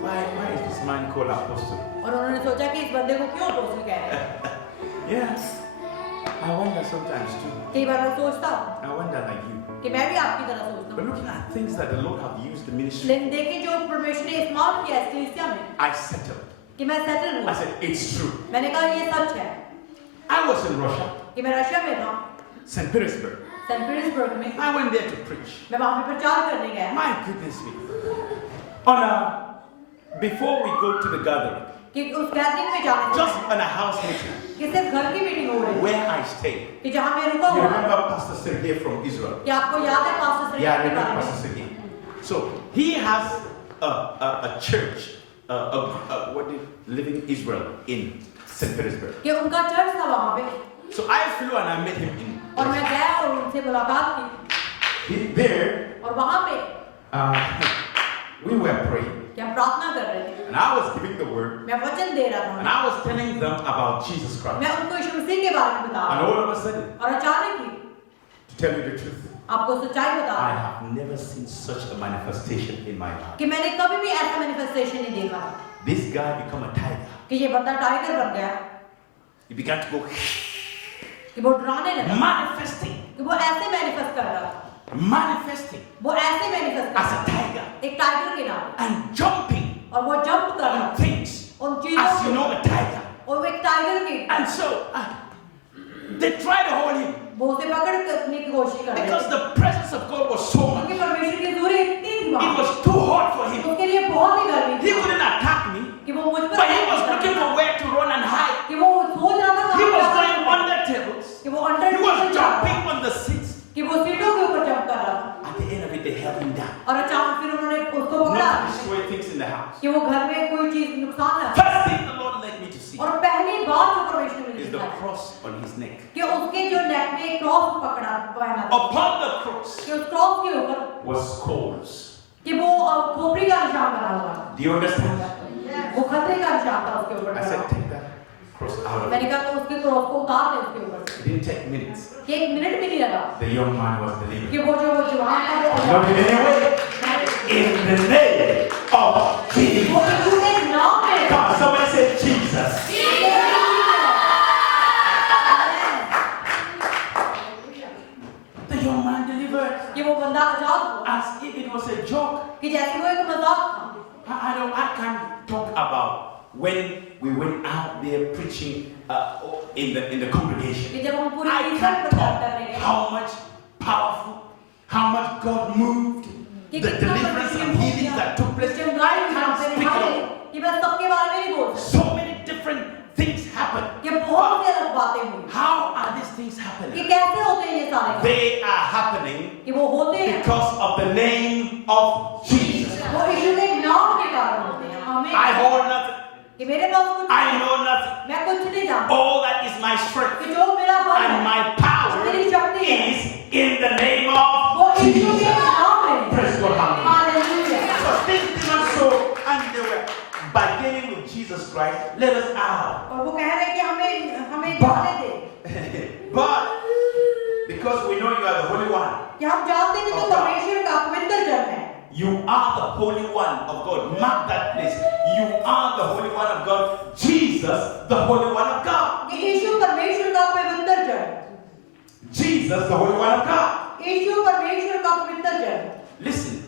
why is this man called apostle? और उन्होंने सोचा कि इस बंदे को क्यों अपोस्टल कह रहे हैं। Yes, I wonder sometimes too. कई बार मैं सोचता हूँ I wonder like you. कि मैं भी आपकी तरह सोचता But हूँ। looking at things that the Lord have used the ministry, लेकिन देखिए जो परमेश्वर ने इस्तेमाल किया इस कलीसिया में I settled. कि मैं सेटल I हूँ। said, it's true. मैंने कहा ये सच है I was in Russia, कि मैं रशिया में था, St. Petersburg. सेंट पीटर्सबर्ग में। I went there to preach. मैं वहाँ पे प्रचार करने गया। My goodness me. Before we go to the gathering, कि उस गैदरिंग में जाने से just on a house meeting कि सिर्फ घर की मीटिंग हो रही है where I stayed. कि जहाँ मैं रुका You हुआ remember Pastor Sergey from Israel? कि आपको याद है पास्टर Yeah, I श्री के remember बारे में Pastor Sergey. So he has a church, living Israel in St. Petersburg. कि उनका चर्च था वहाँ पे So I flew and I met him in. और मैं गया और उनसे मुलाकात की There, और वहाँ पे we were praying, कि हम प्रार्थना कर रहे थे। and I was giving the word, मैं वचन दे रहा and था। I was telling them about Jesus Christ. मैं उनको यीशु मसीह के बारे में बता And रहा all of a sudden, और अचानक ही to tell you the truth, आपको सच्चाई बता I रहा have never seen such a manifestation in my life. कि मैंने कभी भी ऐसा मैनिफेस्टेशन नहीं देखा This guy become a tiger. कि ये बंदा टाइगर बन गया He began to go कि वो डराने लगा Manifesting, कि वो ऐसे मैनिफेस्ट कर रहा था manifesting वो ऐसे मैनिफेस्ट कर as रहा a था tiger एक टाइगर के नाम and jumping और वो जंप कर रहा on था things उन चीजों as you को know a tiger. और वो एक टाइगर की And so they tried to hold him वो उसे पकड़ करने की कोशिश कर रहे because थे the presence of God was so much. क्योंकि परमेश्वर की दूरी इतनी थी It वहाँ was too hot for him. उसके लिए बहुत ही गर्मी He थी couldn't attack me, कि वो मुझ पर but he was looking for where to run and hide. कि वो सोच रहा था He कहाँ was जाना going है। under tables. कि वो under He was jumping on the seats. कि वो सीटों के ऊपर जंप कर रहा था At the end of it, they held him down. और अचानक फिर उन्होंने उसको पकड़ा not to destroy things in the house. कि वो घर में कोई चीज नुकसान ना First thing the Lord led me to see और पहली बात जो परमेश्वर ने Is मुझे the दिखाई cross on his neck. कि उसके जो नेक में एक क्रॉस पकड़ा पहना था upon the cross कि उस क्रॉस के ऊपर Was scores. कि वो खोपड़ी का निशान बना हुआ था Do you understand? वो खतरे का निशान था उसके ऊपर I बना said, हुआ। take that cross out of मैंने it. कहा तो उसके क्रॉस को उतार दे उसके ऊपर से It didn't take minutes. कि एक मिनट भी नहीं लगा The young man was delivered. कि वो जो जवान था वो Not in any way. In the name of Jesus. वो यीशु के नाम में Come on, somebody say Jesus. The young man delivered कि वो बंदा आजाद हुआ as if it was a joke. कि जैसे वो एक मजाक था I can't talk about when we went out there preaching in the congregation. कि जब हम पूरी I इज्जत can't प्रचार करने talk गए how much powerful, how much God moved, कि the कितना deliverance परमेश्वर and ने healings that took place. चंगाई I यहाँ can't पे speak it दिखाई all. कि मैं सबके बारे में नहीं बोल सकती So many different things happen. कि बहुत सी अलग बातें हुई How are these things कि happening? कैसे होते हैं ये सारे काम? They are happening कि वो होते हैं because of the name of Jesus. वो यीशु के नाम के कारण होते हैं आमीन I hold nothing. कि मेरे पास कुछ I know nothing. मैं कुछ नहीं जानता All that is my strength कि जो मेरा बल and है my power मेरी शक्ति है is in the name वो of यीशु के Jesus. नाम में Praise God, hallelujah. Hallelujah So things did not so, and they were bargaining with Jesus Christ. Let us out. और वो कह रहे हैं कि हमें जाने दे But because we know you are the Holy One, कि हम जानते हैं कि तो परमेश्वर का पवित्र जन है you are the Holy One of God. Mark that place. You are the Holy One of God. Jesus, the Holy One of God. कि यीशु परमेश्वर का पवित्र जन Jesus, the Holy One of God. यीशु परमेश्वर का पवित्र जन Listen.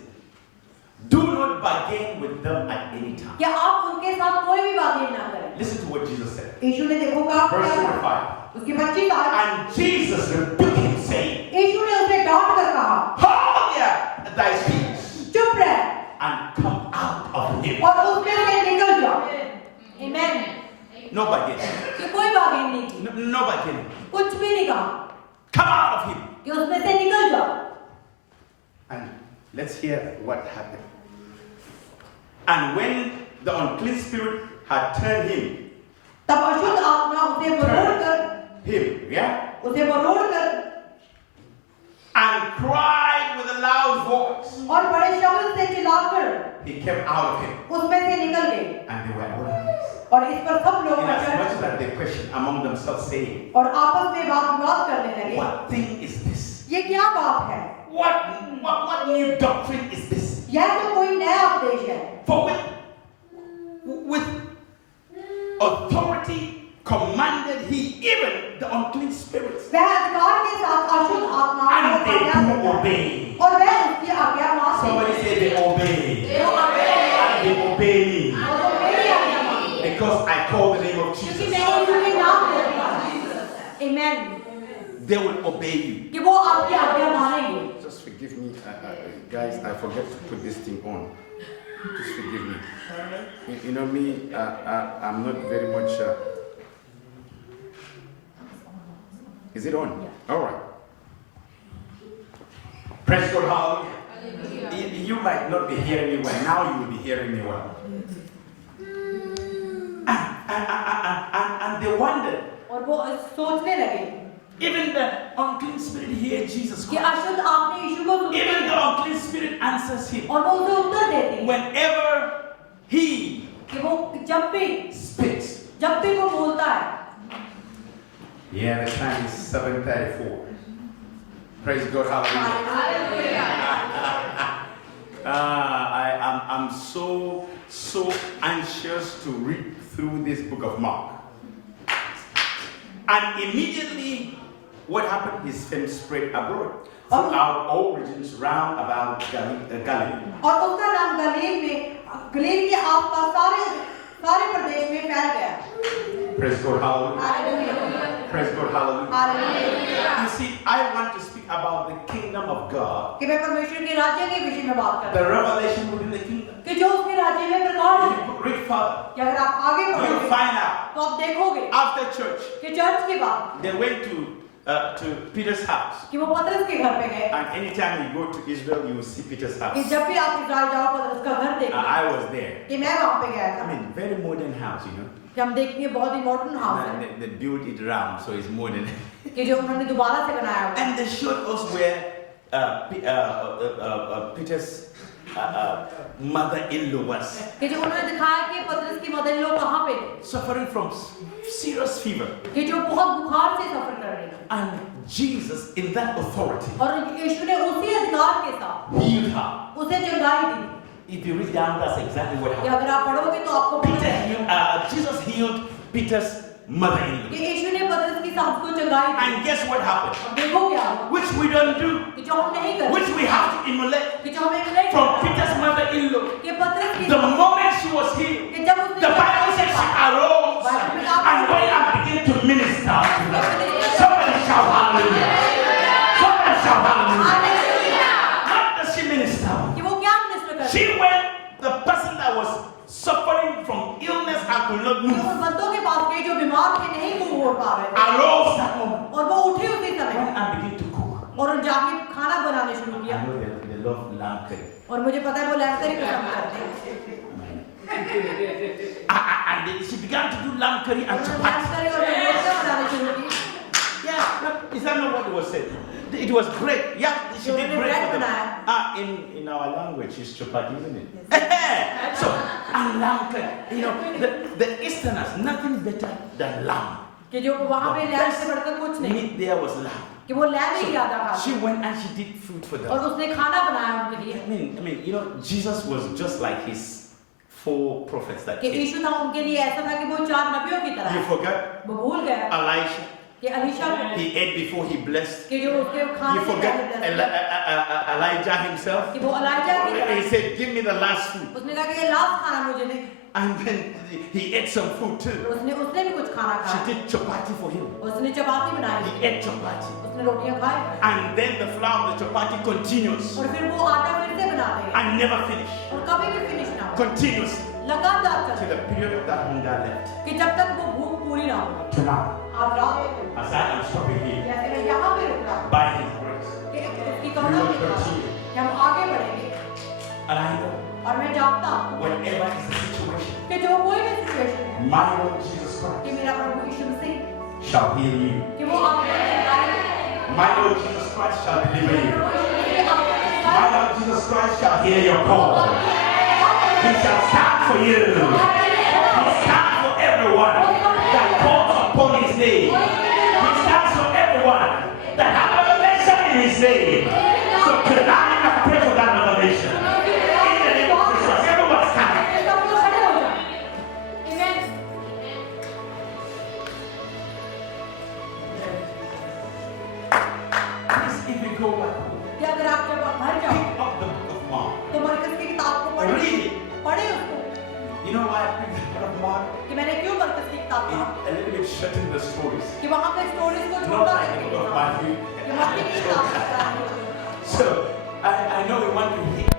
Do not bargain with them at any time. क्या आप उनके साथ कोई भी बातें ना करें Listen to what Jesus said. यीशु ने देखो कहा Verse 25. उसकी 25 आयत And Jesus rebuked him, saying, यीशु ने उसे डांट कर कहा hold there thy peace चुप रह and come out of him. और उसमें से निकल जा आमीन No bargaining. कि कोई बार्गेन नहीं की, No bargaining. कुछ भी नहीं कहा Come out of him. कि उसमें से निकल जाओ. And let's hear what happened. And when the unclean spirit had turned him, तब अशुद्ध आत्मा उसे बरोड़ कर and cried with a loud voice, और बड़े शब्द से चिल्लाकर he came out of him. उसमें से निकल गए. And they were all amazed. और इस पर सब लोग Inasmuch that they questioned among themselves, saying, और आपस में बात विवाद करने लगे. what thing is this? ये क्या बात है? What new doctrine is this? यह तो कोई नया उपदेश है. For with authority commanded he even the unclean spirits, वह अधिकार के साथ अशुद्ध आत्माओं and को they आज्ञा do देता है. obey. और वह उसकी आज्ञा मानते हैं. Somebody say they obey. They obey. And they obey me. और वो मेरी आज्ञा मानते हैं. Because I call the name of क्योंकि Jesus. मैं उनके नाम लेता हूं. Amen. They will obey you. कि वो आपकी आज्ञा मानेंगे. Just forgive me, guys. I forget to put this thing on. Just forgive me. You know me. I'm not very much. Is it on? All right. Praise God, hallelujah. You might not be hearing me well. Now you will be hearing me well. And they wondered. और वो सोचने लगे Even the unclean spirit hears Jesus कि Christ. अशुद्ध आत्मा यीशु को सुनते Even हैं. the unclean spirit answers him. और वो उसे उत्तर देते हैं Whenever he कि वो जब speaks. भी वो बोलता है. Yeah, the time is 7:34. Praise God, hallelujah. I'm so anxious to read through this book of Mark. And immediately, what happened? His fame spread abroad throughout all regions round about Galilee. और उसका नाम गलील के आसपास सारे प्रदेश में फैल गया. Praise God, hallelujah. Hallelujah. Praise God, hallelujah. Hallelujah. You see, I want to speak about the kingdom of God, कि मैं परमेश्वर के राज्य के विषय में बात कर the रहा हूं. revelation within the kingdom. कि जो उसके राज्य में प्रकाश है. If you read further, कि अगर आप आगे you'll पढ़ोगे find out तो आप देखोगे after church, कि चर्च के बाद they went to Peter's house. कि वो पतरस के घर पे गए. And anytime you go to Israel, you will see Peter's कि house. जब भी आप इस्राएल जाओ पतरस का घर देखो. I was there. कि मैं वहां पे गया I था. mean, very modern house, you know. कि हम देखेंगे बहुत ही मॉडर्न हाउस है. They built it round, so it's modern. कि जो उन्होंने दोबारा से बनाया हुआ है. And they showed us where Peter's mother-in-law was कि जो उन्होंने दिखाया कि पतरस की मदर लोग कहाँ पे थे. suffering from serious fever. कि जो बहुत बुखार से सफर कर रहे थे. And Jesus, in that authority, और यीशु ने उसी अधिकार के साथ healed her. उसे चंगाई दी. If you read down, that's exactly what कि happened. अगर आप पढ़ोगे तो आपको पता है Jesus healed Peter's mother-in-law. कि यीशु ने पतरस की सास को चंगाई दी. And guess what happened? अब देखो क्या हुआ. Which we don't do, कि जो हम नहीं करते. which we have to emulate कि जो हमें मिले. from Peter's mother-in-law. कि पतरस की The moment she was healed, कि जब उसने the Bible says she arose and went and began to minister to them. Somebody shout hallelujah. Somebody shout hallelujah. What does she minister? कि वो क्या minister कर. She went, the person that was suffering from illness and could not कि move, उन बंदों के पास गए जो बीमार थे नहीं मूव हो पा रहे थे. arose that moment और वो उठे उसी समय and began to cook. और जाके खाना बनाने शुरू किया. I know they love lamb curry. और मुझे पता है वो लैम्प करी पसंद करते हैं. And she began to do lamb curry and lamp chapati. करी और रोटियां बनाने शुरू की. Yeah, is that not what it was said? It was bread. Yeah, she did bread for them. In our language, it's chapati, isn't it? So, and lamb curry. You know, the Easterners, nothing better than lamb. कि जो वहाँ पे lamp से बढ़कर कुछ नहीं. Meat there was lamb. कि वो लैम्प ही ज्यादा खाते. She went and she did food for और them. उसने खाना बनाया उनके लिए. I mean, you know, Jesus was just like his 4 prophets that कि came. यीशु था उनके लिए ऐसा था कि वो 4 नबियों की तरह. You forgot वो भूल गया Elisha. कि Alisha He ate before he blessed. कि जो उसके खाने You से forget पहले Elijah himself. कि वो एलिजा की He तरह. said, "Give me the last food." उसने कहा कि ये लास्ट खाना मुझे दे. And then he ate some food too. उसने भी कुछ खाना She खाया. did chapati for him. उसने चपाती बनाई. He ate chapati. उसने रोटियां खाई. And then the flour of the chapati continues और फिर वो आटा फिर से बनाते हैं. and never finish. और कभी भी फिनिश ना हो. Continues. लगातार till चले the period of that hunger left. कि जब तक वो भूख पूरी ना हो। Tonight, आज रात को as I am stopping here, जैसे मैं यहाँ पे रुक रहा हूँ by His grace, कि उसकी we करुणा will के साथ continue. कि हम आगे बढ़ेंगे And I know, और मैं जानता हूँ whatever is the situation, कि जो कोई भी सिचुएशन है my Lord Jesus कि Christ मेरा प्रभु यीशु मसीह shall heal you. कि वो आपको चंगाएगा My Lord Jesus Christ shall deliver you. प्रभु यीशु मसीह आपको My चंगाएगा Lord Jesus Christ shall hear your call. He shall stand for you. He stands for everyone that calls upon His name. He stands for everyone that has revelation in His name. So tonight I pray for that revelation. In the name of Jesus, everyone stand. सब लोग खड़े हो जाओ आमेन Please, if you go back, कि अगर आप जब घर जाओ pick up the book of Mark. तो मरकस की किताब को Read पढ़े it. पढ़े उसको You know why I picked the book of Mark? कि मैंने क्यों मरकस की किताब It पढ़ा a little bit shortened the stories. कि वहाँ पे स्टोरीज को Not छोटा like the book of Matthew. कि मत्ती की किताब पढ़ा है So I know we want to hear.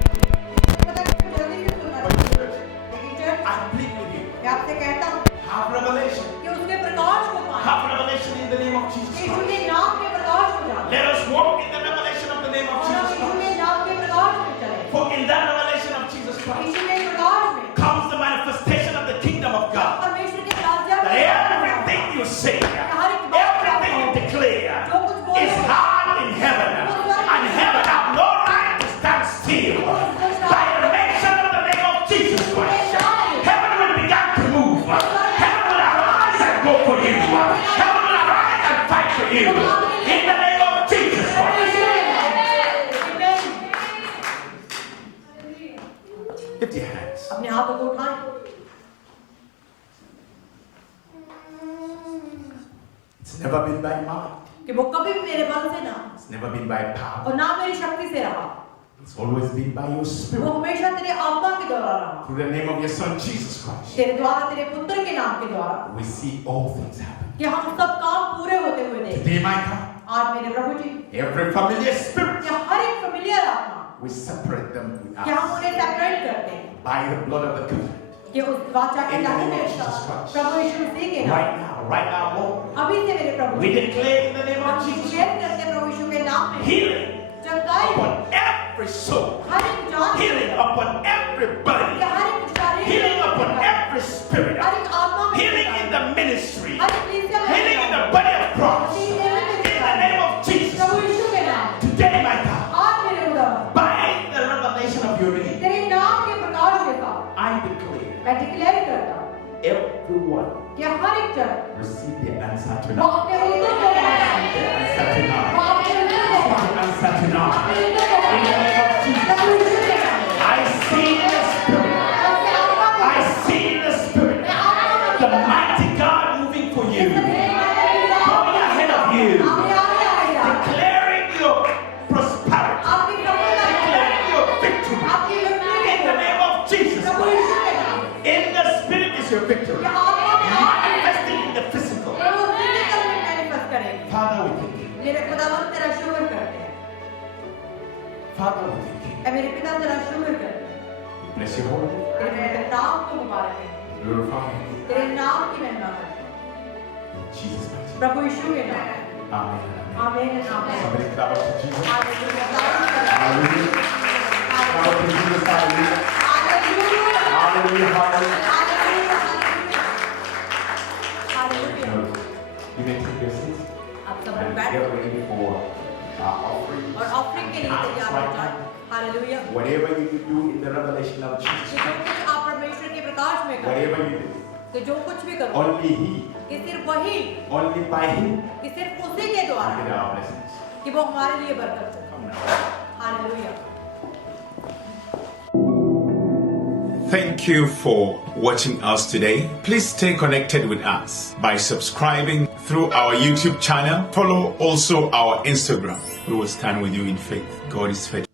पता है कि जल्दी से सुनना But चाहिए church, लेकिन church I plead with you. मैं आपसे कहता हूँ Have revelation. कि उसके प्रकाश को पाएं Have revelation in the name of Jesus Yeshu Christ. के नाम के प्रकाश को जानें Let us walk in the revelation of the name of और हम Jesus यीशु Christ. के नाम के प्रकाश में चलें For in that revelation of Jesus Christ यीशु के प्रकाश में comes the manifestation of the kingdom of God. परमेश्वर के राज्य That everything you say, everything you declare is heard in heaven. And heaven have no right to stand still. By the mention of the name of Jesus Christ, heaven will begin to move. Heaven will arise and go for you. Heaven will arise and fight for you. In the name of Jesus Christ. Lift your hands. अपने हाथों को उठाएं It's never been by might. कि वो कभी भी मेरे बल से ना It's never been by power. और ना मेरी शक्ति से रहा It's always been by your वो spirit. हमेशा तेरे आत्मा के द्वारा रहा Through the name of your son Jesus Christ. तेरे द्वारा तेरे पुत्र के नाम के द्वारा We see all things happen. कि हम सब काम पूरे होते हुए देखें Today, my God, आज मेरे प्रभु जी every familiar spirit, कि हर एक familiar आत्मा we separate them with कि हम us उन्हें सेपरेट करते हैं by the blood of the covenant. कि उस वाचा के In the लहू name में of Jesus Christ. प्रभु यीशु मसीह के नाम Right now, Lord, अभी से मेरे प्रभु we declare in the name हम of Jesus डिक्लेयर करते हैं प्रभु यीशु के नाम में healing चंगाई upon every soul, हर एक जान healing upon every body, कि हर एक शारीरिक healing upon every spirit, हर एक आत्मा में healing in the ministry, हर एक कलीसिया में healing in the body of Christ. In the name of Jesus, प्रभु यीशु के नाम today, my God, आज मेरे उधर by the revelation of your name, तेरे नाम के प्रकाश के साथ I declare मैं डिक्लेयर करता हूँ everyone कि हर एक जन receive the answer वो tonight. अपने उत्तर को पाए The answer वो tonight. अपने उत्तर को पाए The answer tonight. अपने उत्तर को In the पाए name of Jesus, प्रभु यीशु के नाम I see the Spirit. I see the Spirit. The mighty God moving for you. Going ahead of you. Declaring your prosperity. Declaring your victory. In the name of Jesus Christ. In the Spirit is your victory. Manifesting in the physical. Father, we thank you. मेरे खुदावंद तेरा शुक्र करते हैं Father, we thank you. ऐ मेरे पिता तेरा शुक्र करते हैं We bless your holy name. तेरे मेरे नाम को मुबारक है Glorify you. तेरे नाम की महिमा करते हैं In Jesus' name. प्रभु यीशु के नाम Amen. आमीन आमीन Somebody clap up to Jesus. Hallelujah Hallelujah. Clap up to Jesus. Hallelujah. Hallelujah. Hallelujah. Hallelujah You may take your seats आप सब लोग and बैठ get ready for offering. और ऑफरिंग के लिए तैयार हो जाएं hallelujah Whatever you do in the revelation of कि Jesus, जो कुछ आप परमेश्वर के प्रकाश में करो whatever you do, कि जो कुछ भी करो only He, कि सिर्फ वही only by Him, कि सिर्फ उसी के we द्वारा get our blessings. कि वो हमारे लिए बरकत हो Come now. Hallelujah Thank you for watching us today. Please stay connected with us by subscribing through our YouTube channel. Follow also our Instagram. We will stand with you in faith. God is faithful.